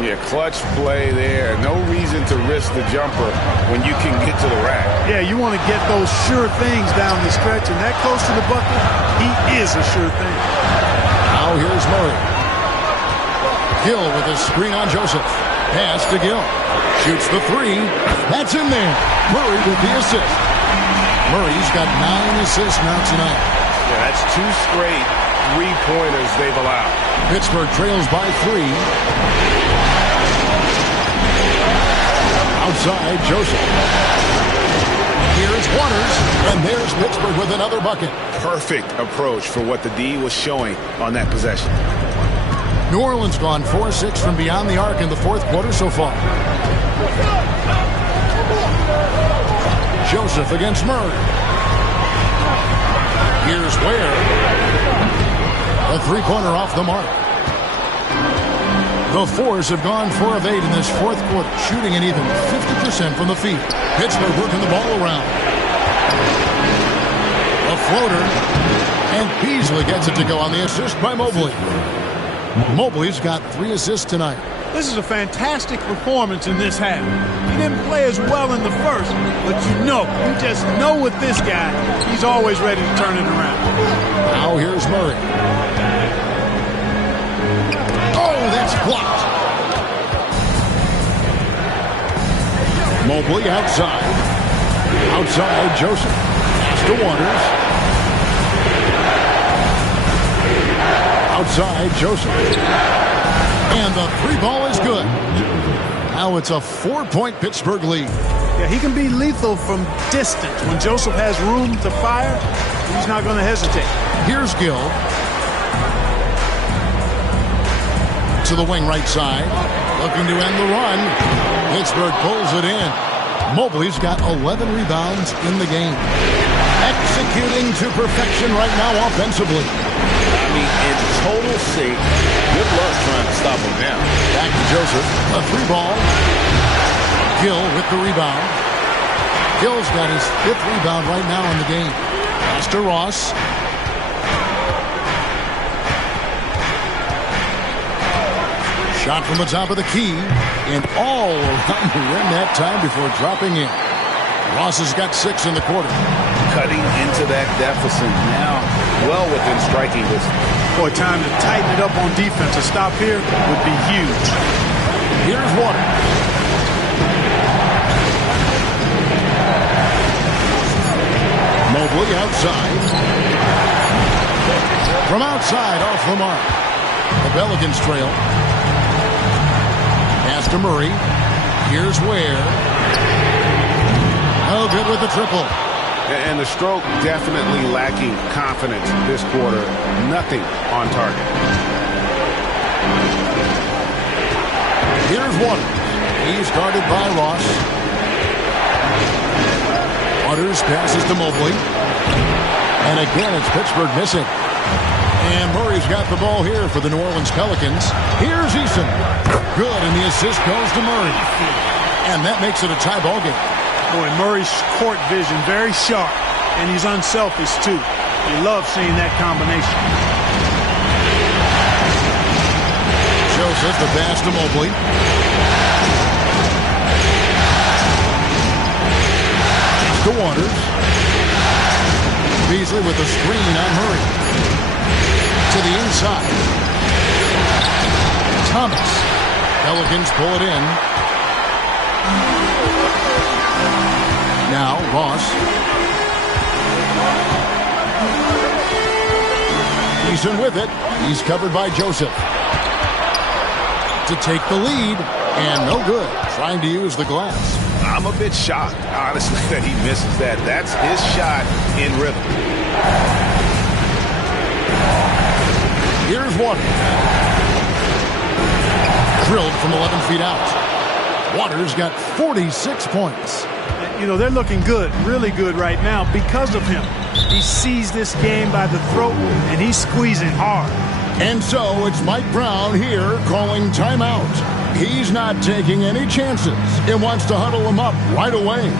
Yeah, clutch play there. No reason to risk the jumper when you can get to the rack. Yeah, you want to get those sure things down the stretch, and that close to the bucket, he is a sure thing. Now here's Murray. Gill with a screen on Joseph. Pass to Gill. Shoots the 3. That's in there. Murray with the assist. Murray's got 9 assists now tonight. Yeah, that's 2 straight three-pointers they've allowed. Pittsburgh trails by 3. Outside, Joseph. Here's Waters, and there's Pittsburgh with another bucket. Perfect approach for what the D was showing on that possession. New Orleans gone 4-6 from beyond the arc in the fourth quarter so far. Joseph against Murray. Here's Ware. A three-pointer off the mark. The Fours have gone 4 of 8 in this fourth quarter, shooting an even 50% from the field. Pittsburgh working the ball around. A floater, and Beasley gets it to go on the assist by Mobley. Mobley's got 3 assists tonight. This is a fantastic performance in this half. He didn't play as well in the first, but you just know with this guy, he's always ready to turn it around. Now here's Murray. Oh, that's blocked. Mobley outside. Outside, Joseph. Pass to Waters. Outside, Joseph. And the 3 ball is good. Now it's a 4-point Pittsburgh lead. Yeah, he can be lethal from distance. When Joseph has room to fire, he's not going to hesitate. Here's Gill. To the wing right side. Looking to end the run. Pittsburgh pulls it in. Mobley's got 11 rebounds in the game. Executing to perfection right now offensively. I mean, in total sync. Good luck trying to stop him now. Back to Joseph. A 3 ball. Gill with the rebound. Gill's got his 5th rebound right now in the game. Pass to Ross. Shot from the top of the key. And all around the rim that time before dropping in. Ross has got 6 in the quarter. cutting into that deficit now, well within striking distance. Boy, time to tighten it up on defense. A stop here would be huge. Here's Waters. Mobley outside. From outside, off the mark. The Pelicans trail. Pass to Murray. Here's Ware. Oh, good with the triple. And the stroke definitely lacking confidence this quarter. Nothing on target. Here's Waters. He's guarded by Ross. Waters passes to Mobley. And again, it's Pittsburgh missing. And Murray's got the ball here for the New Orleans Pelicans. Here's Eason. Good, and the assist goes to Murray. And that makes it a tie ball game. Boy, Murray's court vision very sharp, and he's unselfish too. You love seeing that combination. Joseph, the pass to Mobley. To Waters. Beasley with the screen on Murray. To the inside. Thomas. Pelicans pull it in. Now Ross. Eason with it. He's covered by Joseph. To take the lead. And no good. Trying to use the glass. I'm a bit shocked, honestly, that he misses that. That's his shot in rhythm. Here's Waters. Drilled from 11 feet out. Waters got 46 points. You know, they're looking good, really good right now because of him. He sees this game by the throat, and he's squeezing hard. And so it's Mike Brown here calling timeout. He's not taking any chances. He wants to huddle him up right away.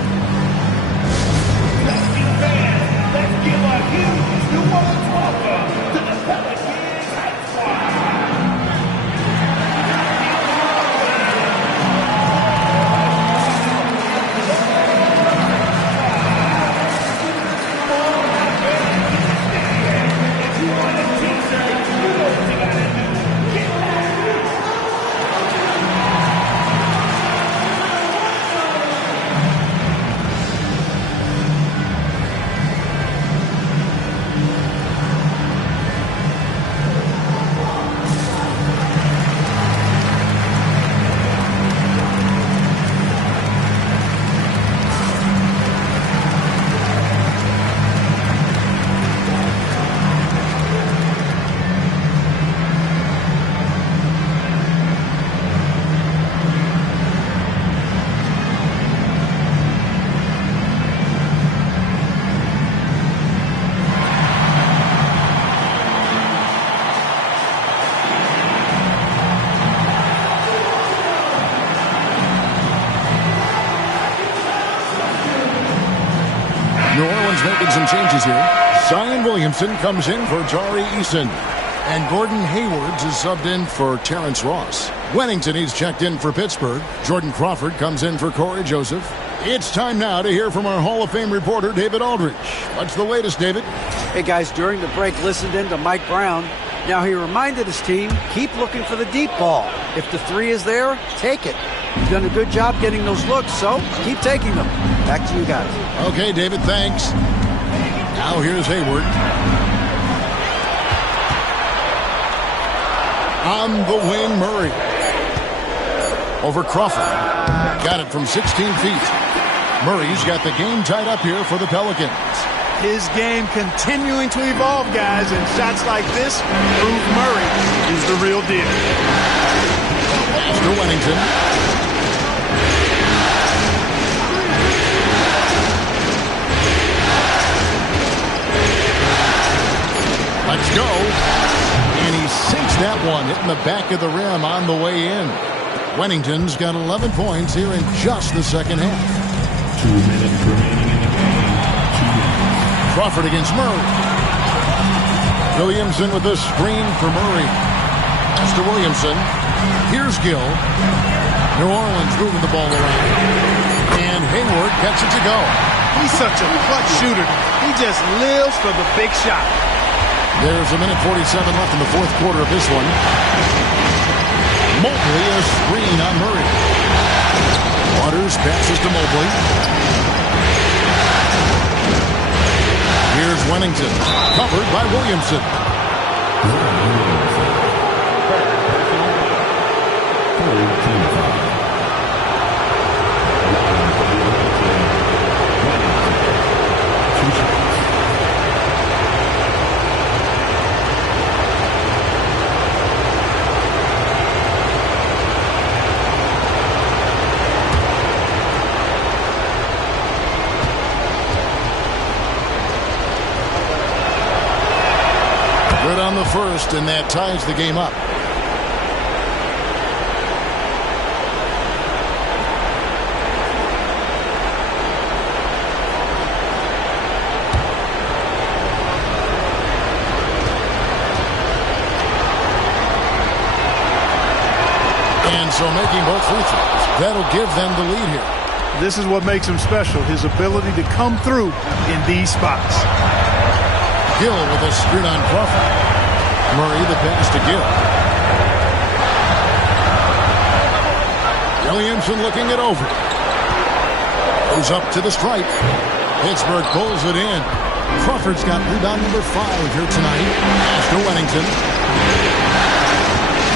Let's give a huge New Orleans welcome to the Pelicans High Squad. If you want a t-shirt, you know what you gotta do. Get that. New Orleans making some changes here. Zion Williamson comes in for Tari Eason. And Gordon Haywards is subbed in for Terrence Ross. Wennington, he's checked in for Pittsburgh. Jordan Crawford comes in for Corey Joseph. It's time now to hear from our Hall of Fame reporter, David Aldridge. What's the latest, David? Hey, guys, during the break, listened in to Mike Brown. Now, he reminded his team, keep looking for the deep ball. If the three is there, take it. You've done a good job getting those looks, so keep taking them. Back to you guys. Okay, David, thanks. Now here's Hayward. On the wing, Murray. Over Crawford. Got it from 16 feet. Murray's got the game tied up here for the Pelicans. His game continuing to evolve, guys, and shots like this prove Murray is the real deal. After Wennington. Let's go. And he sinks that one, hitting the back of the rim on the way in. Wennington's got 11 points here in just the second half. 2 minutes remaining in the game. Crawford against Murray. Williamson with the screen for Murray. Pass to Williamson. Here's Gill. New Orleans moving the ball around. And Hayward gets it to go. He's such a clutch shooter. He just lives for the big shot. There's a minute 47 left in the fourth quarter of this one. Mobley, a screen on Murray. Waters passes to Mobley. Here's Wennington, covered by Williamson. Good on the first, and that ties the game up. And so making both free throws, that'll give them the lead here. This is what makes him special, his ability to come through in these spots. Gill with a screen on Crawford. Murray the pass to Gill. Williamson looking it over. Goes up to the stripe. Pittsburgh pulls it in. Crawford's got rebound number 5 here tonight. Pass to Wennington.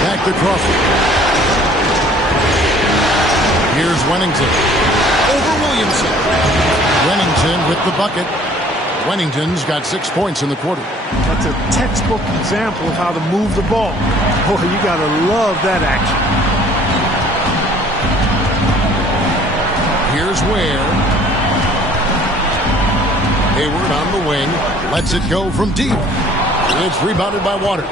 Back to Crawford. Here's Wennington. Over Williamson. Wennington with the bucket. Wennington's got 6 points in the quarter. That's a textbook example of how to move the ball. Boy, you got to love that action. Here's Ware. Hayward on the wing. Lets it go from deep. It's rebounded by Waters.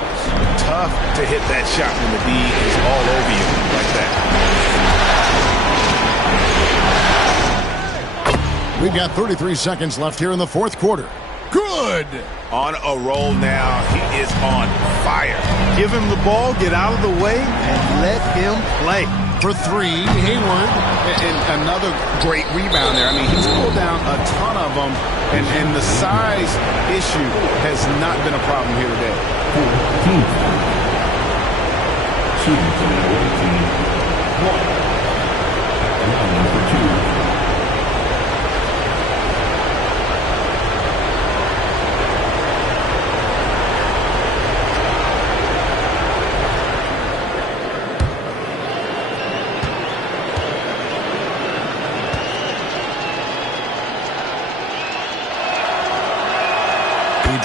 Tough to hit that shot when the D is all over you like that. We've got 33 seconds left here in the fourth quarter. Good! On a roll now. He is on fire. Give him the ball, get out of the way, and let him play. For 3, Hayward. And another great rebound there. I mean, he's pulled down a ton of them, and the size issue has not been a problem here today.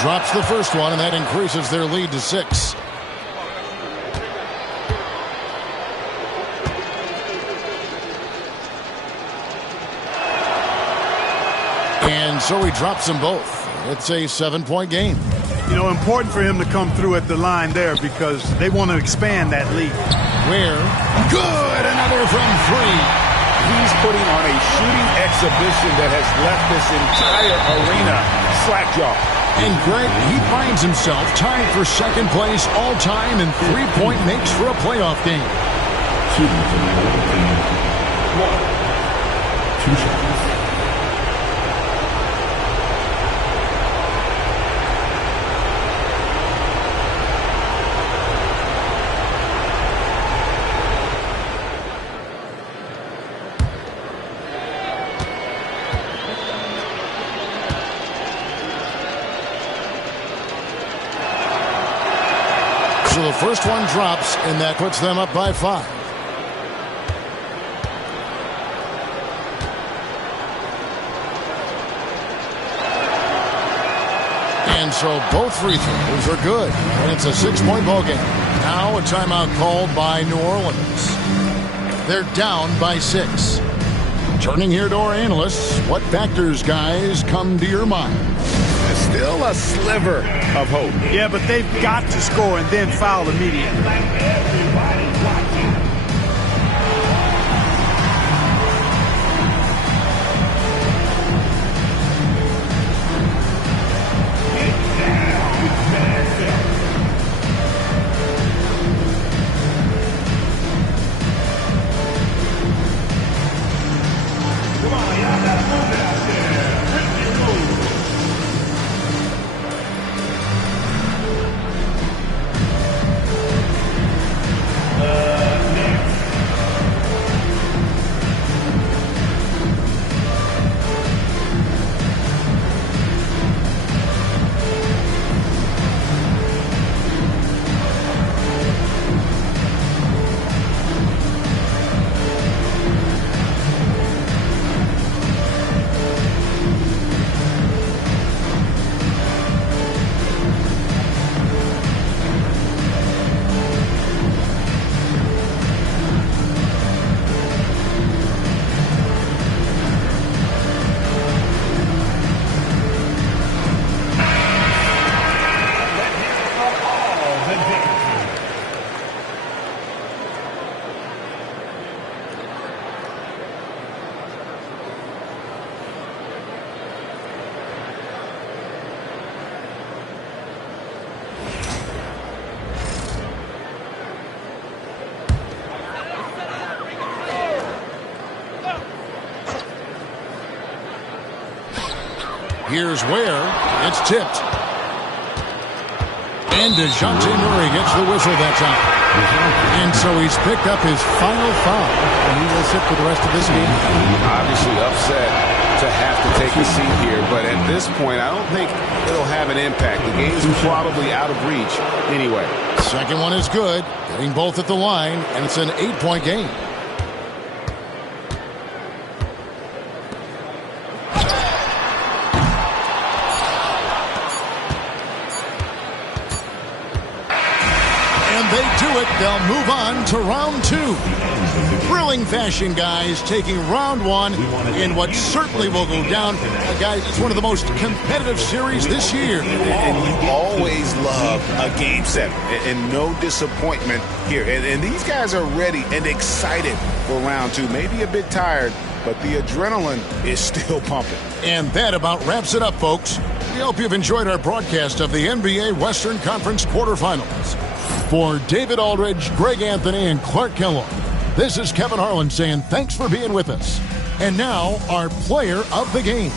Drops the first one, and that increases their lead to 6. And so he drops them both. It's a 7-point game. You know, important for him to come through at the line there because they want to expand that lead. Where? Good! Another from 3. He's putting on a shooting exhibition that has left this entire arena slack-jawed. And Greg, he finds himself tied for second place all-time in three-point makes for a playoff game. 2 shots. So the first one drops, and that puts them up by 5. And so both free throws are good, and it's a 6-point ball game. Now a timeout called by New Orleans. They're down by 6. Turning here to our analysts, what factors, guys, come to your mind? Still a sliver of hope. Yeah, but they've got to score and then foul immediately. Here's Ware. It's tipped. And DeJounte Murray gets the whistle that time. And so he's picked up his final foul. And he will sit for the rest of this game. Obviously upset to have to take a seat here, but at this point, I don't think it'll have an impact. The game's probably out of reach anyway. Second one is good. Getting both at the line, and it's an 8-point game. They do it. They'll move on to round 2. Thrilling fashion, guys, taking round 1 in what certainly will go down. Guys, it's one of the most competitive series this year. And you always love a game 7 and no disappointment here. And these guys are ready and excited for round 2. Maybe a bit tired, but the adrenaline is still pumping. And that about wraps it up, folks. We hope you've enjoyed our broadcast of the NBA Western Conference quarterfinals. For David Aldridge, Greg Anthony, and Clark Kellogg, this is Kevin Harlan saying thanks for being with us. And now, our player of the game.